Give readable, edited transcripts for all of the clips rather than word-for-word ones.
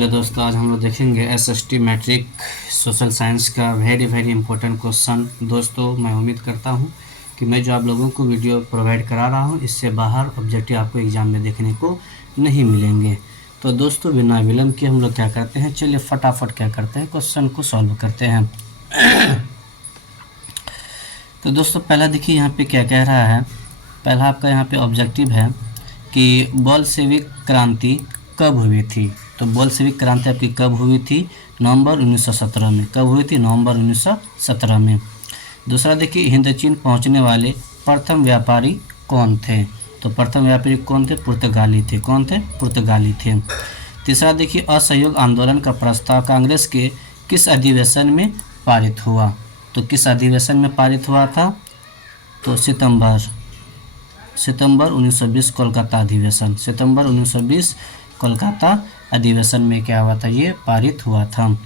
Hello दोस्तों, आज हम लोग देखेंगे एसएसटी मैट्रिक सोशल साइंस का वेरी इंपॉर्टेंट क्वेश्चन। दोस्तों, मैं उम्मीद करता हूं कि मैं जो आप लोगों को वीडियो प्रोवाइड करा रहा हूं इससे बाहर ऑब्जेक्टिव आपको एग्ज़ाम में देखने को नहीं मिलेंगे। तो दोस्तों, बिना विलंब के हम लोग क्या करते हैं, चलिए फटाफट क्या करते हैं, क्वेश्चन को सॉल्व करते हैं। तो दोस्तों, पहला देखिए यहाँ पे क्या कह रहा है। पहला आपका यहाँ पे ऑब्जेक्टिव है कि बोल्शेविक क्रांति कब हुई थी। तो बोल्शेविक क्रांति आपकी कब हुई थी? नवंबर 1917 में। कब हुई थी? नवंबर 1917 में। दूसरा देखिए, हिंद चीन पहुंचने वाले प्रथम व्यापारी कौन थे? तो प्रथम व्यापारी कौन थे? पुर्तगाली थे। कौन थे? पुर्तगाली थे। तीसरा देखिए, असहयोग आंदोलन का प्रस्ताव कांग्रेस के किस अधिवेशन में पारित हुआ? तो किस अधिवेशन में पारित हुआ था? तो सितंबर 1920 कोलकाता अधिवेशन। सितंबर 1920 कोलकाता अधिवेशन में क्या हुआ था? ये पारित हुआ था।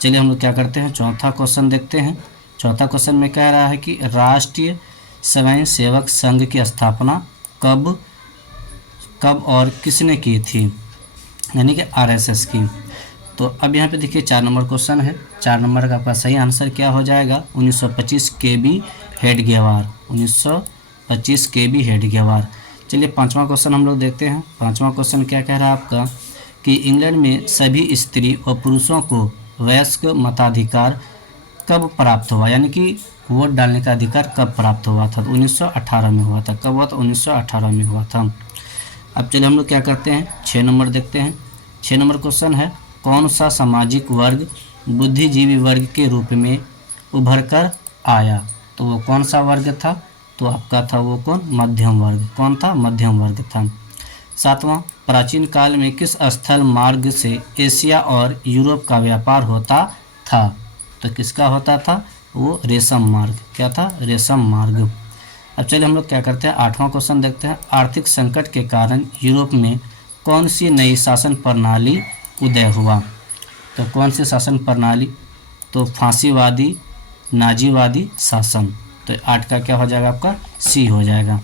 चलिए हम लोग क्या करते हैं, चौथा क्वेश्चन देखते हैं। चौथा क्वेश्चन में कह रहा है कि राष्ट्रीय स्वयं सेवक संघ की स्थापना कब और किसने की थी? यानी कि आरएसएस की। तो अब यहाँ पे देखिए 4 नंबर क्वेश्चन है। 4 नंबर का आपका सही आंसर क्या हो जाएगा? 1925 केबी हेडगेवार। 1925 केबी हेडगेवार। चलिए 5वां क्वेश्चन हम लोग देखते हैं। 5वां क्वेश्चन क्या कह रहा है आपका कि इंग्लैंड में सभी स्त्री और पुरुषों को वयस्क मताधिकार कब प्राप्त हुआ? यानी कि वोट डालने का अधिकार कब प्राप्त हुआ था? तो 1918 में हुआ था। कब हुआ था? 1918 में हुआ था। अब चलिए हम लोग क्या करते हैं, 6 नंबर देखते हैं। 6 नंबर क्वेश्चन है, कौन सा सामाजिक वर्ग बुद्धिजीवी वर्ग के रूप में उभर कर आया? तो वो कौन सा वर्ग था? तो आपका था वो कौन? मध्यम वर्ग। कौन था? मध्यम वर्ग था। 7वां, प्राचीन काल में किस स्थल मार्ग से एशिया और यूरोप का व्यापार होता था? तो किसका होता था? वो रेशम मार्ग। क्या था? रेशम मार्ग। अब चलिए हम लोग क्या करते हैं, 8वां क्वेश्चन देखते हैं। आर्थिक संकट के कारण यूरोप में कौन सी नई शासन प्रणाली उदय हुआ? तो कौन सी शासन प्रणाली? तो फांसीवादी नाजीवादी शासन। तो 8 का क्या हो जाएगा आपका? सी हो जाएगा।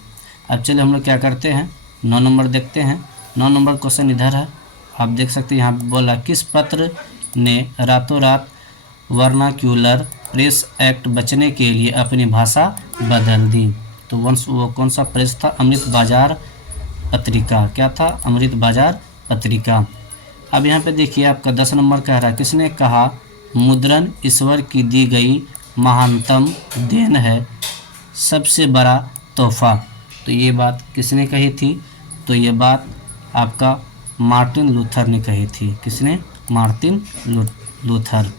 अब चलिए हम लोग क्या करते हैं, 9 नंबर देखते हैं। 9 नंबर क्वेश्चन इधर है, आप देख सकते हैं। यहाँ बोला किस पत्र ने रातों रात वर्नाक्यूलर प्रेस एक्ट बचने के लिए अपनी भाषा बदल दी? तो वो कौन सा प्रेस था? अमृत बाजार पत्रिका। क्या था? अमृत बाजार पत्रिका। अब यहाँ पे देखिए आपका 10 नंबर कह रहा है, किसने कहा मुद्रण ईश्वर की दी गई महानतम देन है, सबसे बड़ा तोहफा? तो ये बात किसने कही थी? तो ये बात आपका मार्टिन लूथर ने कही थी। किसने? Martin Luther.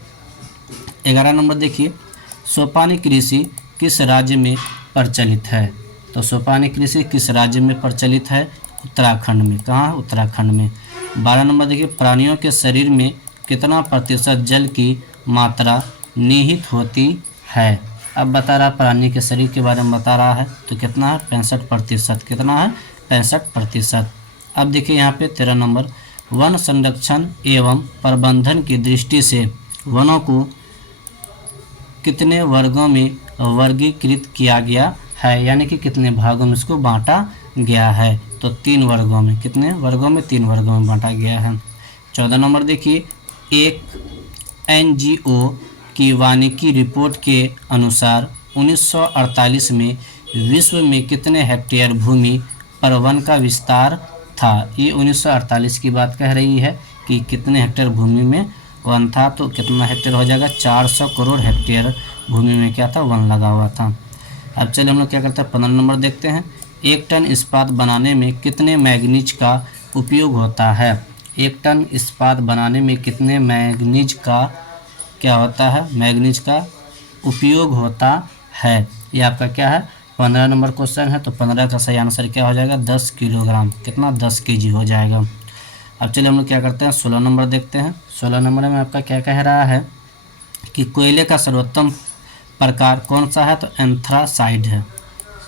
11 नंबर देखिए, सोपानी कृषि किस राज्य में प्रचलित है? तो सोपानी कृषि किस राज्य में प्रचलित है? उत्तराखंड में। कहाँ? उत्तराखंड में। 12 नंबर देखिए, प्राणियों के शरीर में कितना प्रतिशत जल की मात्रा निहित होती है? अब बता रहा, प्राणी के शरीर के बारे में बता रहा है। तो कितना है? 65%। कितना है? 65%। अब देखिए यहाँ पे 13 नंबर, वन संरक्षण एवं प्रबंधन की दृष्टि से वनों को कितने वर्गों में वर्गीकृत किया गया है? यानी कि कितने भागों में इसको बांटा गया है? तो 3 वर्गों में। कितने वर्गों में? 3 वर्गों में बांटा गया है। 14 नंबर देखिए, एक एनजीओ की वानिकी रिपोर्ट के अनुसार 1948 में विश्व में कितने हेक्टेयर भूमि पर वन का विस्तार था? ये 1948 की बात कह रही है कि कितने हेक्टेयर भूमि में वन था। तो कितना हेक्टेयर हो जाएगा? 400 करोड़ हेक्टेयर भूमि में क्या था? वन लगा हुआ था। अब चलिए हम लोग क्या करते हैं, 15 नंबर देखते हैं। 1 टन इस्पात बनाने में कितने मैग्नीज का उपयोग होता है? 1 टन इस्पात बनाने में कितने मैग्नीज का क्या होता है? मैग्नीज का उपयोग होता है। ये आपका क्या है? 15 नंबर क्वेश्चन है। तो 15 का सही आंसर क्या हो जाएगा? 10 किलोग्राम। कितना? 10 केजी हो जाएगा। अब चलिए हम लोग क्या करते हैं, 16 नंबर देखते हैं। 16 नंबर में आपका क्या कह रहा है कि कोयले का सर्वोत्तम प्रकार कौन सा है? तो एंथ्रासाइड है।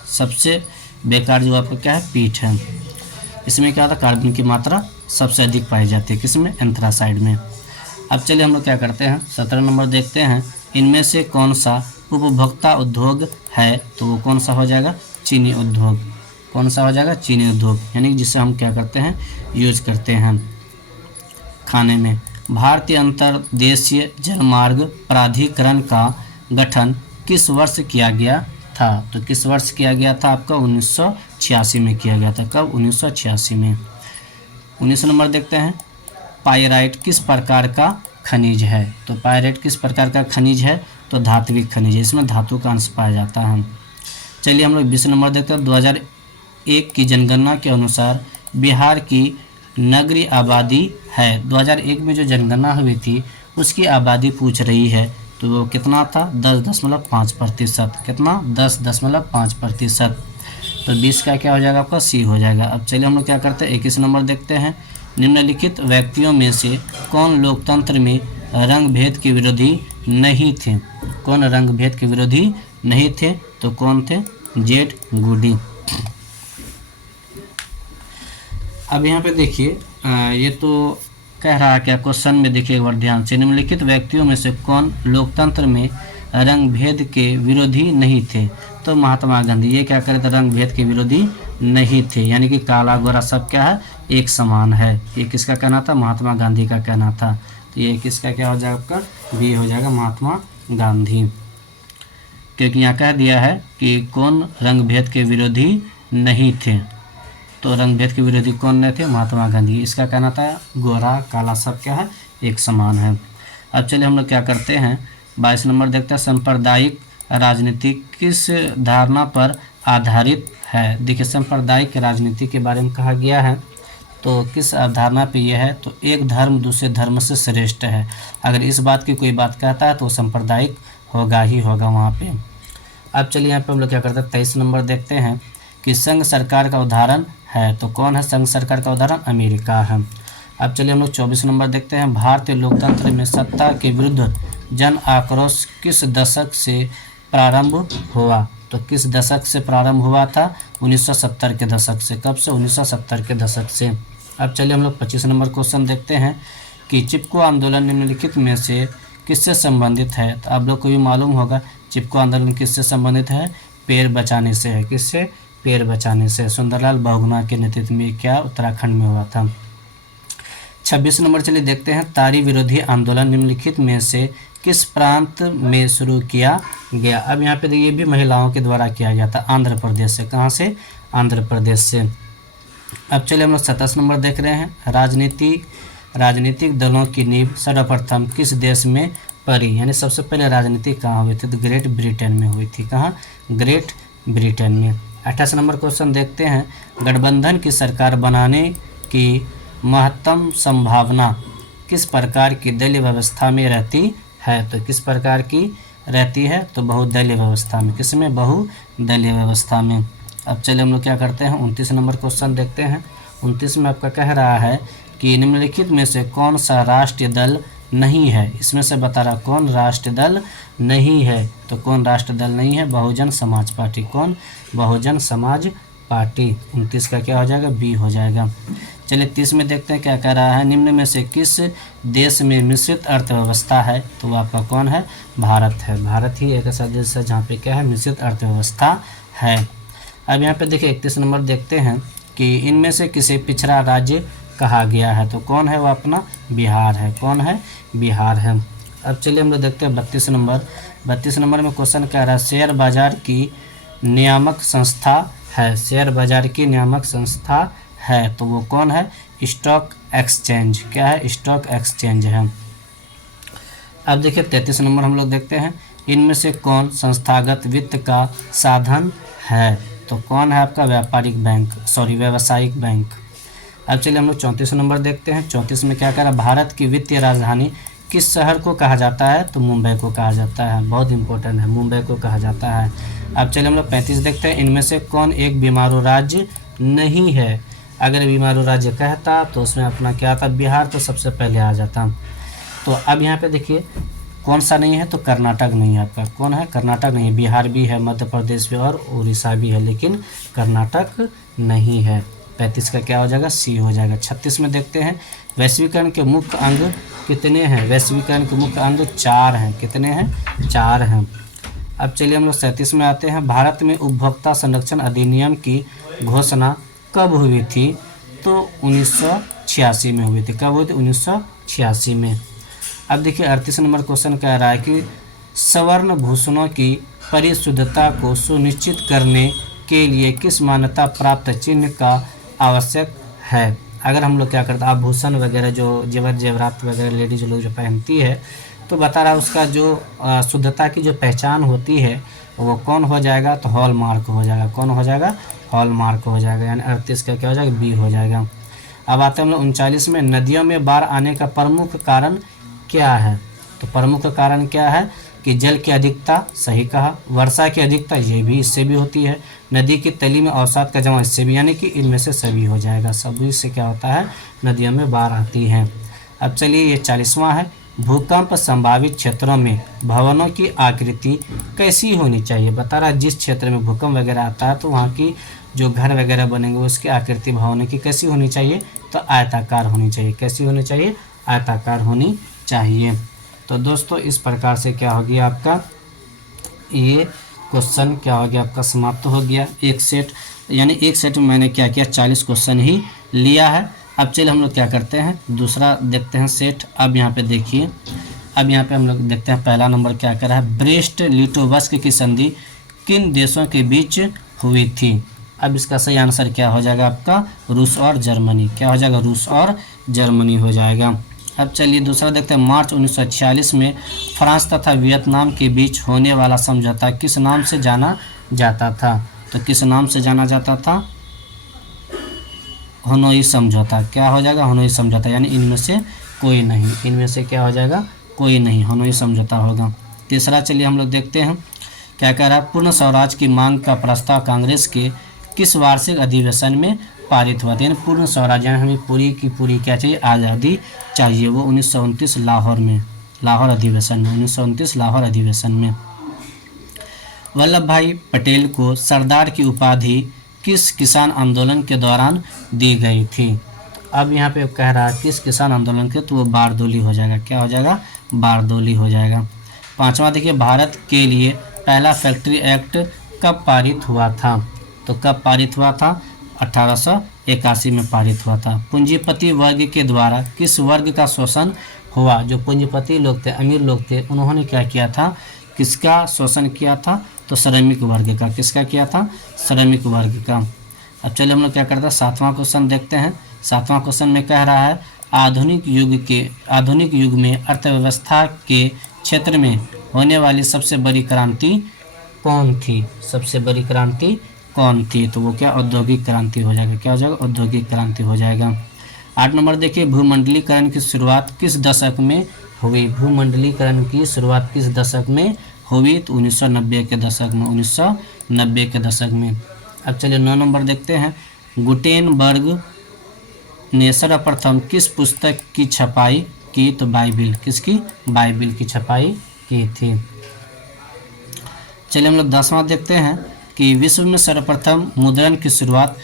सबसे बेकार जो आपका क्या है? पीट है। इसमें क्या होता है? कार्बन की मात्रा सबसे अधिक पाई जाती है। किसमें? एंथ्रासाइड में। अब चलिए हम लोग क्या करते हैं, 17 नंबर देखते हैं। इनमें से कौन सा उपभोक्ता उद्योग है? तो वो कौन सा हो जाएगा? चीनी उद्योग। कौन सा हो जाएगा? चीनी उद्योग। यानी जिसे हम क्या करते हैं? यूज करते हैं खाने में। भारतीय अंतर्देशीय जलमार्ग प्राधिकरण का गठन किस वर्ष किया गया था? तो किस वर्ष किया गया था आपका? 1986 में किया गया था। कब? 1986 में। 19 नंबर देखते हैं, पायराइट किस प्रकार का खनिज है? तो पायराइट किस प्रकार का खनिज है? तो धात्विक खनिज है, इसमें धातु का अंश पाया जाता है। चलिए हम लोग 20 नंबर देखते हैं, 2001 की जनगणना के अनुसार बिहार की नगरीय आबादी है। 2001 में जो जनगणना हुई थी उसकी आबादी पूछ रही है, तो वो कितना था? 10.5%। कितना? 10.5%। तो 20 का क्या हो जाएगा आपका? सी हो जाएगा। अब चलिए हम लोग क्या करते हैं, 21 नंबर देखते हैं, निम्नलिखित व्यक्तियों में से कौन लोकतंत्र में रंग भेद के विरोधी नहीं थे? कौन रंग भेद के विरोधी नहीं थे? तो कौन थे? जेड गुडी। अब यहाँ पे देखिए, ये तो कह रहा है क्या क्वेश्चन में, देखिए एक बार ध्यान से, निम्नलिखित व्यक्तियों में से कौन लोकतंत्र में रंग भेद के विरोधी नहीं थे? तो महात्मा गांधी। ये क्या करे थे? रंग भेद के विरोधी नहीं थे, यानी कि काला गोरा सब क्या है? एक समान है। ये किसका कहना था? महात्मा गांधी का कहना था। तो ये किसका क्या हो जाएगा आपका? बी हो जाएगा, महात्मा गांधी। क्योंकि यहाँ कह दिया है कि कौन रंग भेद के विरोधी नहीं थे, तो रंग भेद के विरोधी कौन नहीं थे? महात्मा गांधी। इसका कहना था गोरा काला सब क्या है? एक समान है। अब चलिए हम लोग क्या करते हैं, 22 नंबर देखते हैं, सांप्रदायिक राजनीति किस धारणा पर आधारित है? देखिए सांप्रदायिक राजनीति के बारे में कहा गया है, तो किस धारणा पे यह है? तो एक धर्म दूसरे धर्म से श्रेष्ठ है। अगर इस बात की कोई बात कहता है तो सांप्रदायिक होगा ही होगा वहाँ पे। अब चलिए यहाँ पे हम लोग क्या करते हैं, 23 नंबर देखते हैं कि संघ सरकार का उदाहरण है, तो कौन है संघ सरकार का उदाहरण? अमेरिका है। अब चलिए हम लोग 24 नंबर देखते हैं, भारतीय लोकतंत्र में सत्ता के विरुद्ध जन आक्रोश किस दशक से प्रारंभ हुआ? तो किस दशक से प्रारंभ हुआ था? 1970 के दशक से। कब से? 1970 के दशक से। अब चलिए हम लोग 25 नंबर क्वेश्चन देखते हैं कि चिपको आंदोलन निम्नलिखित में से किससे संबंधित है? तो आप लोग को भी मालूम होगा चिपको आंदोलन किससे संबंधित है? पेड़ बचाने से है। किससे? पेड़ बचाने से। सुंदरलाल बहुगुणा के नेतृत्व में क्या उत्तराखंड में हुआ था। 26 नंबर चलिए देखते हैं, तारी विरोधी आंदोलन निम्नलिखित में से किस प्रांत में शुरू किया गया? अब यहाँ पे देखिए भी महिलाओं के द्वारा किया गया था, आंध्र प्रदेश से। कहाँ से? आंध्र प्रदेश से। अब चलिए हम लोग 27 नंबर देख रहे हैं, राजनीतिक दलों की नींव सर्वप्रथम किस देश में पड़ी? यानी सबसे पहले राजनीति कहाँ हुई थी? तो ग्रेट ब्रिटेन में हुई थी। कहाँ? ग्रेट ब्रिटेन में। 28 नंबर क्वेश्चन देखते हैं, गठबंधन की सरकार बनाने की महत्तम संभावना किस प्रकार की दलीय व्यवस्था में रहती है? तो किस प्रकार की रहती है? तो बहुदलीय व्यवस्था में। किसमें? बहुदलीय व्यवस्था में। अब चलिए हम लोग क्या करते हैं, 29 नंबर क्वेश्चन देखते हैं। 29 में आपका कह रहा है कि निम्नलिखित में से कौन सा राष्ट्रीय दल नहीं है? इसमें से बता रहा कौन राष्ट्रीय दल नहीं है? तो कौन राष्ट्रीय दल नहीं है? बहुजन समाज पार्टी। कौन? बहुजन समाज पार्टी। 29 का क्या हो जाएगा? बी हो जाएगा। चलिए 30 में देखते हैं क्या कह रहा है, निम्न में से किस देश में मिश्रित अर्थव्यवस्था है? तो वो आपका कौन है? भारत है। भारत ही एक ऐसा देश है जहाँ पे क्या है? मिश्रित अर्थव्यवस्था है। अब यहाँ पे देखिए 31 नंबर देखते हैं कि इनमें से किसे पिछड़ा राज्य कहा गया है? तो कौन है? वो अपना बिहार है। कौन है? बिहार है। अब चलिए हम लोग देखते हैं 32 नंबर। 32 नंबर में क्वेश्चन कह रहा है, शेयर बाजार की नियामक संस्था है। शेयर बाजार की नियामक संस्था है, तो वो कौन है? Stock exchange. क्या है? स्टॉक एक्सचेंज है। अब देखिए 33 नंबर हम लोग देखते हैं, इनमें से कौन संस्थागत वित्त का साधन है? तो कौन है आपका? व्यावसायिक बैंक। अब चलिए हम लोग 34 नंबर देखते हैं। 34 में क्या कह रहा है, भारत की वित्तीय राजधानी किस शहर को कहा जाता है? तो मुंबई को कहा जाता है। बहुत इंपॉर्टेंट है, मुंबई को कहा जाता है। अब चलिए हम लोग 35 देखते हैं, इनमें से कौन एक बीमारू राज्य नहीं है? अगर बीमारू राज्य कहता तो उसमें अपना क्या था? बिहार तो सबसे पहले आ जाता। तो अब यहाँ पे देखिए कौन सा नहीं है? तो कर्नाटक नहीं है आपका। कौन है? कर्नाटक नहीं है। बिहार भी है, मध्य प्रदेश भी और उड़ीसा भी है, लेकिन कर्नाटक नहीं है। 35 का क्या हो जाएगा? सी हो जाएगा। 36 में देखते हैं, वैश्वीकरण के मुख्य अंग कितने हैं? वैश्वीकरण के मुख्य अंग 4 हैं। कितने हैं? 4 हैं। अब चलिए हम लोग 37 में आते हैं, भारत में उपभोक्ता संरक्षण अधिनियम की घोषणा कब हुई थी? तो 1986 में हुई थी। कब हुई थी? 1986 में। अब देखिए 38 नंबर क्वेश्चन कह रहा है कि स्वर्ण भूषणों की परिशुद्धता को सुनिश्चित करने के लिए किस मान्यता प्राप्त चिन्ह का आवश्यक है। अगर हम लोग क्या करते हैं, आभूषण वगैरह जो जेवर जेवरात वगैरह लेडीज लोग जो पहनती है, तो बता रहा है उसका जो शुद्धता की जो पहचान होती है वो कौन हो जाएगा, तो हॉलमार्क हो जाएगा। कौन हो जाएगा, हॉलमार्क हो जाएगा, यानी 38 का क्या हो जाएगा, बी हो जाएगा। अब आते हैं हम लोग 39 में, नदियों में बाढ़ आने का प्रमुख कारण क्या है। तो प्रमुख कारण क्या है कि जल की अधिकता, सही कहा, वर्षा की अधिकता, ये भी इससे भी होती है, नदी की तली में अवसाद का जमा, इससे भी, यानी कि इनमें से सभी हो जाएगा। सभी से क्या होता है, नदियों में बाढ़ आती है। अब चलिए ये 40वां है, भूकंप संभावित क्षेत्रों में भवनों की आकृति कैसी होनी चाहिए। बता रहा है जिस क्षेत्र में भूकंप वगैरह आता है तो वहाँ की जो घर वगैरह बनेंगे उसकी आकृति भवनों की कैसी होनी चाहिए, तो आयताकार होनी चाहिए। कैसी होनी चाहिए, आयताकार होनी चाहिए। तो दोस्तों इस प्रकार से क्या हो गया आपका ये क्वेश्चन क्या हो गया आपका, समाप्त हो गया। एक सेट, यानी एक सेट में मैंने क्या किया, 40 क्वेश्चन ही लिया है। अब चलिए हम लोग क्या करते हैं, दूसरा देखते हैं सेट। अब यहाँ पे देखिए, अब यहाँ पे हम लोग देखते हैं पहला नंबर क्या कर रहा है, ब्रेस्ट लिटोवस्क की संधि किन देशों के बीच हुई थी। अब इसका सही आंसर क्या हो जाएगा आपका, रूस और जर्मनी। क्या हो जाएगा, रूस और जर्मनी हो जाएगा। अब चलिए दूसरा देखते हैं, मार्च 1946 में फ्रांस तथा वियतनाम के बीच होने वाला समझौता किस नाम से जाना जाता था। तो किस नाम से जाना जाता था, हनोई समझौता। क्या हो जाएगा, हनोई समझौता, यानी इनमें से कोई नहीं, इनमें से क्या हो जाएगा, कोई नहीं, हनोई समझौता होगा। तीसरा चलिए हम लोग देखते हैं क्या कह रहा है, पूर्ण स्वराज की मांग का प्रस्ताव कांग्रेस के किस वार्षिक अधिवेशन में पारित हुआ था। यानी पूर्ण स्वराज, यानी हमें पूरी की पूरी क्या चाहिए, आज़ादी चाहिए। वो 1929 लाहौर में, लाहौर अधिवेशन में, 1929 लाहौर अधिवेशन में। वल्लभ भाई पटेल को सरदार की उपाधि किस किसान आंदोलन के दौरान दी गई थी। अब यहाँ पे कह रहा है किस किसान आंदोलन के, तो वो बारदोली हो जाएगा। क्या हो जाएगा, बारदोली हो जाएगा। पांचवा देखिए, भारत के लिए पहला फैक्ट्री एक्ट कब पारित हुआ था। तो कब पारित हुआ था, 1881 में पारित हुआ था। पूंजीपति वर्ग के द्वारा किस वर्ग का शोषण हुआ। जो पूंजीपति लोग थे, अमीर लोग थे, उन्होंने क्या किया था, किसका शोषण किया था, तो श्रमिक वर्ग का। किसका किया था, श्रमिक वर्ग का। अब चलिए हम लोग क्या करते हैं, 7वां क्वेश्चन देखते हैं। 7वां क्वेश्चन में कह रहा है, आधुनिक युग में अर्थव्यवस्था के क्षेत्र में होने वाली सबसे बड़ी क्रांति कौन थी। सबसे बड़ी क्रांति कौन थी, तो वो क्या, औद्योगिक क्रांति हो जाएगा। क्या हो जाएगा, औद्योगिक क्रांति हो जाएगा। 8 नंबर देखिए, भूमंडलीकरण की शुरुआत किस दशक में हुई। भूमंडलीकरण की शुरुआत किस दशक में हुई, तो 1990 के दशक में, 1990 के दशक में। अब चलिए 9 नंबर देखते हैं, गुटेनबर्ग ने सर्वप्रथम किस पुस्तक की छपाई की, तो बाइबिल। किसकी, बाइबिल की छपाई की थी। चलिए हम लोग 10वां देखते हैं कि विश्व में सर्वप्रथम मुद्रण की शुरुआत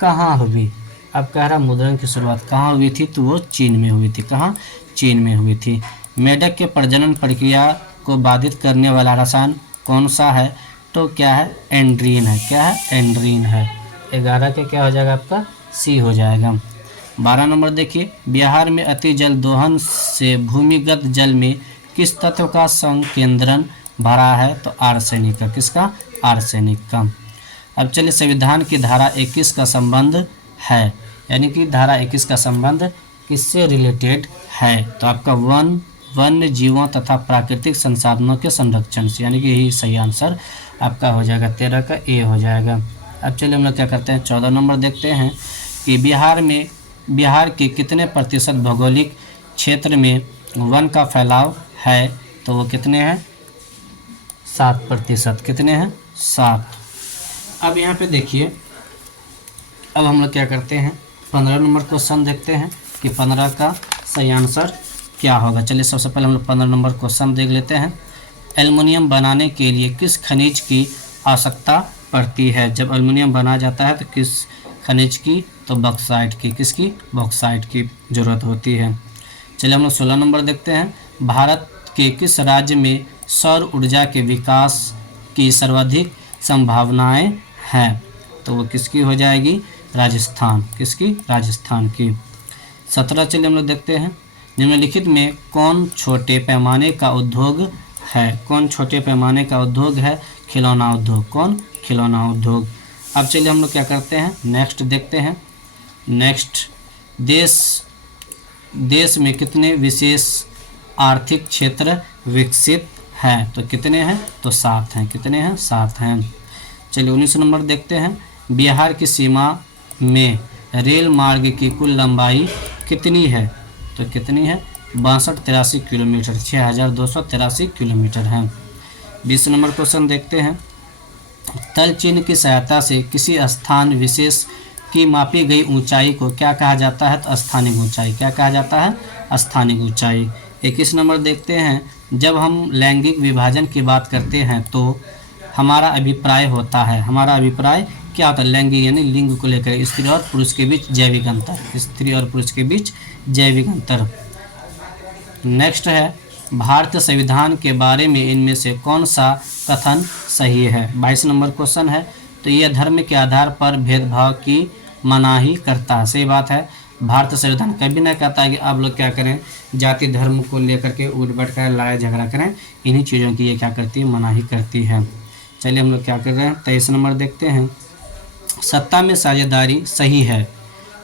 कहाँ हुई। अब कह रहा मुद्रण की शुरुआत कहाँ हुई थी, तो वो चीन में हुई थी। कहाँ, चीन में हुई थी। मेढक के प्रजनन प्रक्रिया को बाधित करने वाला रसायन कौन सा है, तो क्या है, एंड्रीन है। क्या है, एंड्रीन है। 11 के क्या हो जाएगा आपका, सी हो जाएगा। 12 नंबर देखिए, बिहार में अति जल दोहन से भूमिगत जल में किस तत्व का संकेंद्रण भरा है, तो आर्सेनिक का। किसका, आर्सेनिक का। अब चलिए संविधान की धारा 21 का संबंध है, यानी कि धारा 21 का संबंध किससे रिलेटेड है, तो आपका वन्य जीवों तथा प्राकृतिक संसाधनों के संरक्षण से, यानी कि यही सही आंसर आपका हो जाएगा। 13 का ए हो जाएगा। अब चलिए हम लोग क्या करते हैं, 14 नंबर देखते हैं कि बिहार के कितने प्रतिशत भौगोलिक क्षेत्र में वन का फैलाव है, तो वो कितने हैं, 7%। कितने हैं, 7। अब यहाँ पे देखिए, अब हम लोग क्या करते हैं, 15 नंबर क्वेश्चन देखते हैं कि 15 का सही आंसर क्या होगा। चलिए सबसे पहले हम लोग 15 नंबर क्वेश्चन देख लेते हैं। एल्युमिनियम बनाने के लिए किस खनिज की आवश्यकता पड़ती है। जब एल्युमिनियम बनाया जाता है तो किस खनिज की, तो बॉक्साइट की। किसकी, बॉक्साइट की ज़रूरत होती है। चलिए हम लोग 16 नंबर देखते हैं, भारत के किस राज्य में सौर ऊर्जा के विकास की सर्वाधिक संभावनाएं हैं, तो वो किसकी हो जाएगी, राजस्थान। किसकी, राजस्थान की। 17 चलिए हम लोग देखते हैं, निम्नलिखित में कौन छोटे पैमाने का उद्योग है? कौन छोटे पैमाने का उद्योग है? खिलौना उद्योग। कौन? खिलौना उद्योग। अब चलिए हम लोग क्या करते हैं, नेक्स्ट देखते हैं। नेक्स्ट, देश में कितने विशेष आर्थिक क्षेत्र विकसित हैं? तो कितने हैं? तो 7 हैं। कितने हैं? 7 हैं। चलिए 19 नंबर देखते हैं। बिहार की सीमा में रेल मार्ग की कुल लंबाई कितनी है? तो कितनी है? 62-83 किलोमीटर, 6283 किलोमीटर है। 20 नंबर क्वेश्चन देखते हैं। तल चिन्ह की सहायता से किसी स्थान विशेष की मापी गई ऊंचाई को क्या कहा जाता है? तो स्थानिक ऊंचाई। क्या कहा जाता है? स्थानिक ऊंचाई। 21 नंबर देखते हैं। जब हम लैंगिक विभाजन की बात करते हैं तो हमारा अभिप्राय होता है, हमारा अभिप्राय क्या होता है? लैंगिक यानी लिंग को लेकर, स्त्री और पुरुष के बीच जैविक अंतर, स्त्री और पुरुष के बीच जैविक अंतर। नेक्स्ट है, भारतीय संविधान के बारे में इनमें से कौन सा कथन सही है? 22 नंबर क्वेश्चन है। तो यह धर्म के आधार पर भेदभाव की मनाही करता है। सही बात है, भारतीय संविधान कभी ना कहता है कि आप लोग क्या करें, जाति धर्म को लेकर के उठ बैठ कर लड़ाई झगड़ा करें। इन्हीं चीज़ों की ये क्या करती है? मनाही करती है। चलिए हम लोग क्या कर रहे हैं, 23 नंबर देखते हैं। सत्ता में साझेदारी सही है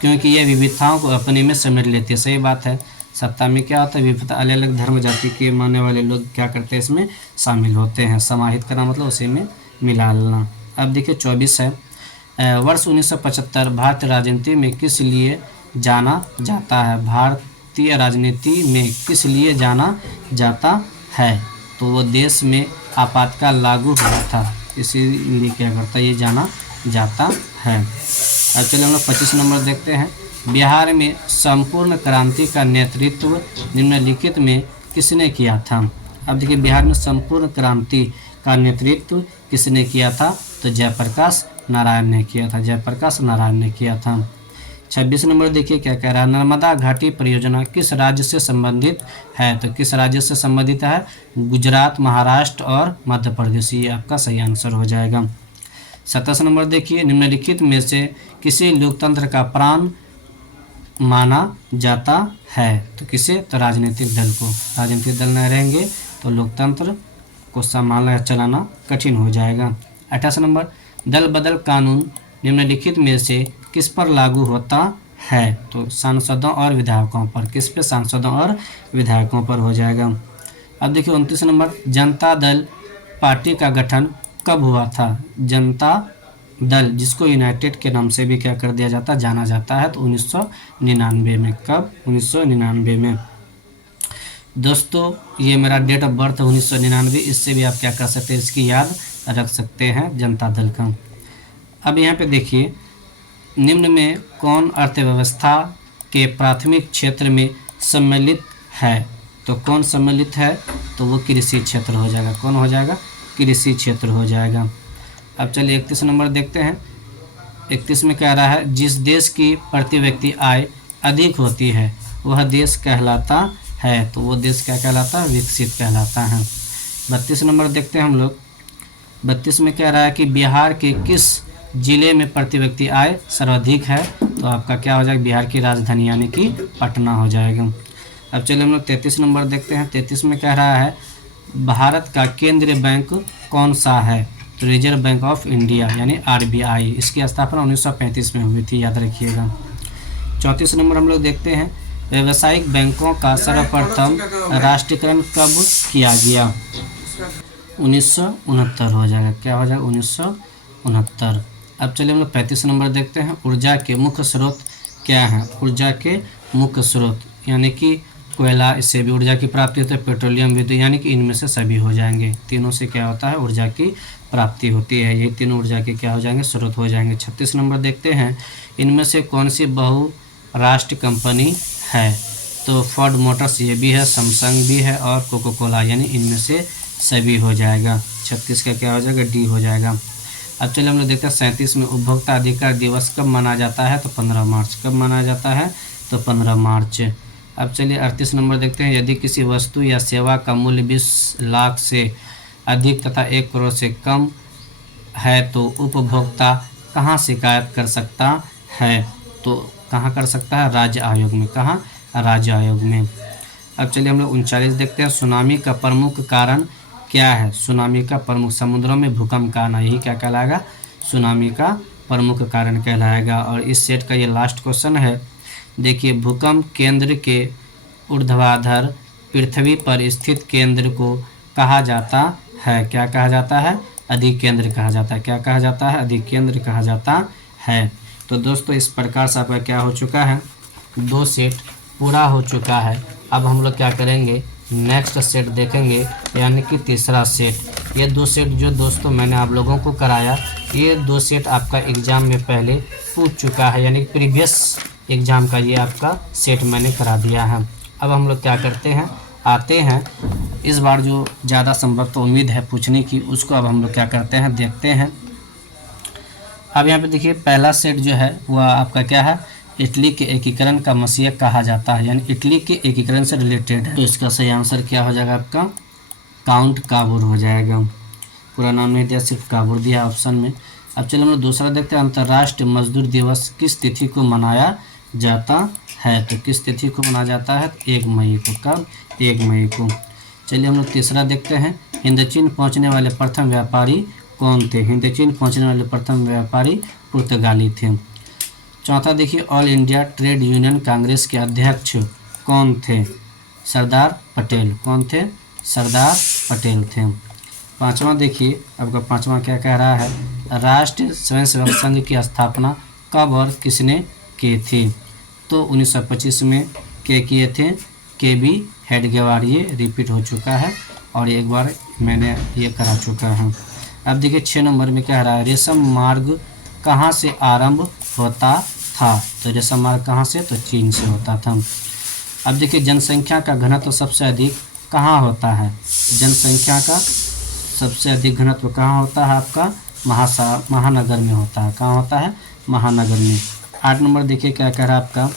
क्योंकि यह विविधताओं को अपने में समेट लेती है। सही बात है, सत्ता में क्या होता है? विविधता, अलग अलग धर्म जाति के मानने वाले लोग क्या करते हैं? इसमें शामिल होते हैं। समाहित करना मतलब उसी में मिला लेना। अब देखिए 24 है। वर्ष 1975 भारतीय राजनीति में किस लिए जाना जाता है? भारतीय राजनीति में किस लिए जाना जाता है? तो वो देश में आपातकाल लागू हुआ था, इसीलिए क्या करता है? ये जाना जाता है। अब चलिए हम लोग 25 नंबर देखते हैं। बिहार में संपूर्ण क्रांति का नेतृत्व निम्नलिखित में किसने किया था? अब देखिए बिहार में संपूर्ण क्रांति का नेतृत्व किसने किया था? तो जयप्रकाश नारायण ने किया था। जयप्रकाश नारायण ने किया था। 26 नंबर देखिए क्या कह रहा है। नर्मदा घाटी परियोजना किस राज्य से संबंधित है? तो किस राज्य से संबंधित है? गुजरात, महाराष्ट्र और मध्य प्रदेश। ये आपका सही आंसर हो जाएगा। 27 नंबर देखिए। निम्नलिखित में से किसी लोकतंत्र का प्राण माना जाता है? तो किसे? तो राजनीतिक दल को। राजनीतिक दल न रहेंगे तो लोकतंत्र को संभालना चलाना कठिन हो जाएगा। 28 नंबर। दल बदल कानून निम्नलिखित में से किस पर लागू होता है? तो सांसदों और विधायकों पर। किस पे? सांसदों और विधायकों पर हो जाएगा। अब देखिए 29 नंबर। जनता दल पार्टी का गठन कब हुआ था? जनता दल, जिसको यूनाइटेड के नाम से भी क्या कर दिया जाता, जाना जाता है, तो 1999 में। कब? 1999 में। दोस्तों ये मेरा डेट ऑफ बर्थ है 1999, इससे भी आप क्या कर सकते हैं? इसकी याद रख सकते हैं जनता दल का। अब यहाँ पे देखिए, निम्न में कौन अर्थव्यवस्था के प्राथमिक क्षेत्र में सम्मिलित है? तो कौन सम्मिलित है? तो वो कृषि क्षेत्र हो जाएगा। कौन हो जाएगा? कृषि क्षेत्र हो जाएगा। अब चलिए 31 नंबर देखते हैं। 31 में कह रहा है, जिस देश की प्रति व्यक्ति आय अधिक होती है वह देश कहलाता है। तो वो देश क्या कहलाता है? विकसित कहलाता है। 32 नंबर देखते हैं हम लोग। 32 में कह रहा है कि बिहार के किस जिले में प्रति व्यक्ति आय सर्वाधिक है? तो आपका क्या हो जाएगा? बिहार की राजधानी यानी कि पटना हो जाएगा। अब चलिए हम लोग 33 नंबर देखते हैं। 33 में कह रहा है, भारत का केंद्रीय बैंक कौन सा है? तो रिजर्व बैंक ऑफ इंडिया यानी RBI। इसकी स्थापना 1935 में हुई थी, याद रखिएगा। 34 नंबर हम लोग देखते हैं। व्यावसायिक बैंकों का सर्वप्रथम राष्ट्रीयकरण कब किया गया? 1969 हो जाएगा। क्या हो जाएगा? 1969। अब चलिए हम लोग 35 नंबर देखते हैं। ऊर्जा के मुख्य स्रोत क्या हैं? ऊर्जा के मुख्य स्रोत यानी कि कोयला, इससे भी ऊर्जा की प्राप्ति होती है। पेट्रोलियम, विद्युत, यानी कि इनमें से सभी हो जाएंगे। तीनों से क्या होता है? ऊर्जा की प्राप्ति होती है। यही तीनों ऊर्जा के क्या हो जाएंगे? स्रोत हो जाएंगे। 36 नंबर देखते हैं। इनमें से कौन सी बहुराष्ट्रीय कंपनी है? तो फोर्ड मोटर्स ये भी है, सैमसंग भी है और कोको कोला, यानी इनमें से सभी हो जाएगा। 36 का क्या हो जाएगा? डी हो जाएगा। अब चलिए हम लोग देखते हैं 37 में उपभोक्ता अधिकार दिवस कब मनाया जाता है? तो 15 मार्च। कब मनाया जाता है? तो 15 मार्च। अब चलिए 38 नंबर देखते हैं। यदि किसी वस्तु या सेवा का मूल्य 20 लाख से अधिक तथा 1 करोड़ से कम है तो उपभोक्ता कहाँ शिकायत कर सकता है? तो कहाँ कर सकता है? राज्य आयोग में। कहाँ? राज्य आयोग में। अब चलिए हम लोग 39 देखते हैं। सुनामी का प्रमुख कारण क्या है? सुनामी का प्रमुख, समुद्रों में भूकंप का आना, यही क्या कहलाएगा? सुनामी का प्रमुख कारण कहलाएगा। और इस सेट का ये लास्ट क्वेश्चन है। देखिए, भूकंप केंद्र के ऊर्ध्वाधर पृथ्वी पर स्थित केंद्र को कहा जाता है, क्या कहा जाता है? अधिकेंद्र कहा जाता है। क्या कहा जाता है? अधिकेंद्र कहा जाता है। तो दोस्तों, इस प्रकार से आपका क्या हो चुका है? 2 सेट पूरा हो चुका है। अब हम लोग क्या करेंगे? नेक्स्ट सेट देखेंगे, यानी कि तीसरा सेट। ये 2 सेट जो दोस्तों मैंने आप लोगों को कराया, ये 2 सेट आपका एग्ज़ाम में पहले पूछ चुका है, यानी प्रीवियस एग्ज़ाम का ये आपका सेट मैंने करा दिया है। अब हम लोग क्या करते हैं, आते हैं इस बार जो ज़्यादा संभव तो उम्मीद है पूछने की, उसको अब हम लोग क्या करते हैं, देखते हैं। अब यहाँ पे देखिए, पहला सेट जो है वह आपका क्या है? इटली के एकीकरण का मसीहा कहा जाता है, यानी इटली के एकीकरण से रिलेटेड है। तो इसका सही आंसर क्या हो जाएगा आपका? काउंट काबूर हो जाएगा। पूरा नाम नहीं दिया, सिर्फ काबूर दिया ऑप्शन में। अब चलिए हम लोग दूसरा देखते हैं। अंतर्राष्ट्रीय मजदूर दिवस किस तिथि को मनाया जाता है? तो किस तिथि को मनाया जाता है? 1 मई को। कब? 1 मई को। चलिए हम लोग तीसरा देखते हैं। हिंद चीन पहुँचने वाले प्रथम व्यापारी कौन थे? हिंद चीन पहुँचने वाले प्रथम व्यापारी पुर्तगाली थे। चौथा देखिए, all India trade union Congress के अध्यक्ष कौन थे? सरदार पटेल। कौन थे? सरदार पटेल थे। पांचवा देखिए, आपका पांचवा क्या कह रहा है? राष्ट्रीय स्वयंसेवक संघ की स्थापना कब और किसने की थी? तो 1925 में किए थे? KB हेडगेवार। ये रिपीट हो चुका है और एक बार मैंने ये करा चुका हूँ। अब देखिए 6 नंबर में क्या रहा है? रेशम मार्ग कहाँ से आरंभ होता था? तो रेशम मार्ग कहाँ से? तो चीन से होता था। अब देखिए, जनसंख्या का घनत्व सबसे अधिक कहाँ होता है? जनसंख्या का सबसे अधिक घनत्व कहाँ होता है? आपका महानगर में होता है। कहाँ होता है? महानगर में। 8 नंबर देखिए क्या कह रहा है आपका?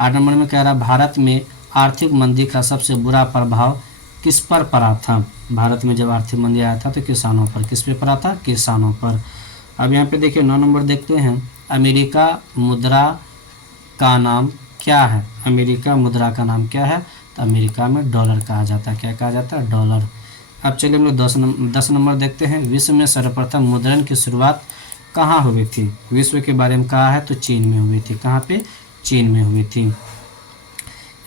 8 नंबर में कह रहा है, भारत में आर्थिक मंदी का सबसे बुरा प्रभाव किस पर पड़ा था? भारत में जब आर्थिक मंदी आया था तो किसानों पर। किस पे पड़ा था? किसानों पर। अब यहाँ पे देखिए 9 नंबर देखते हैं। अमेरिका मुद्रा का नाम क्या है? अमेरिका मुद्रा का नाम क्या है? तो अमेरिका में डॉलर कहा जाता है। क्या कहा जाता है? डॉलर। अब चलिए हम लोग 10 नंबर देखते हैं। विश्व में सर्वप्रथम मुद्रण की शुरुआत कहाँ हुई थी? विश्व के बारे में कहा है तो चीन में हुई थी। कहाँ पे? चीन में हुई थी।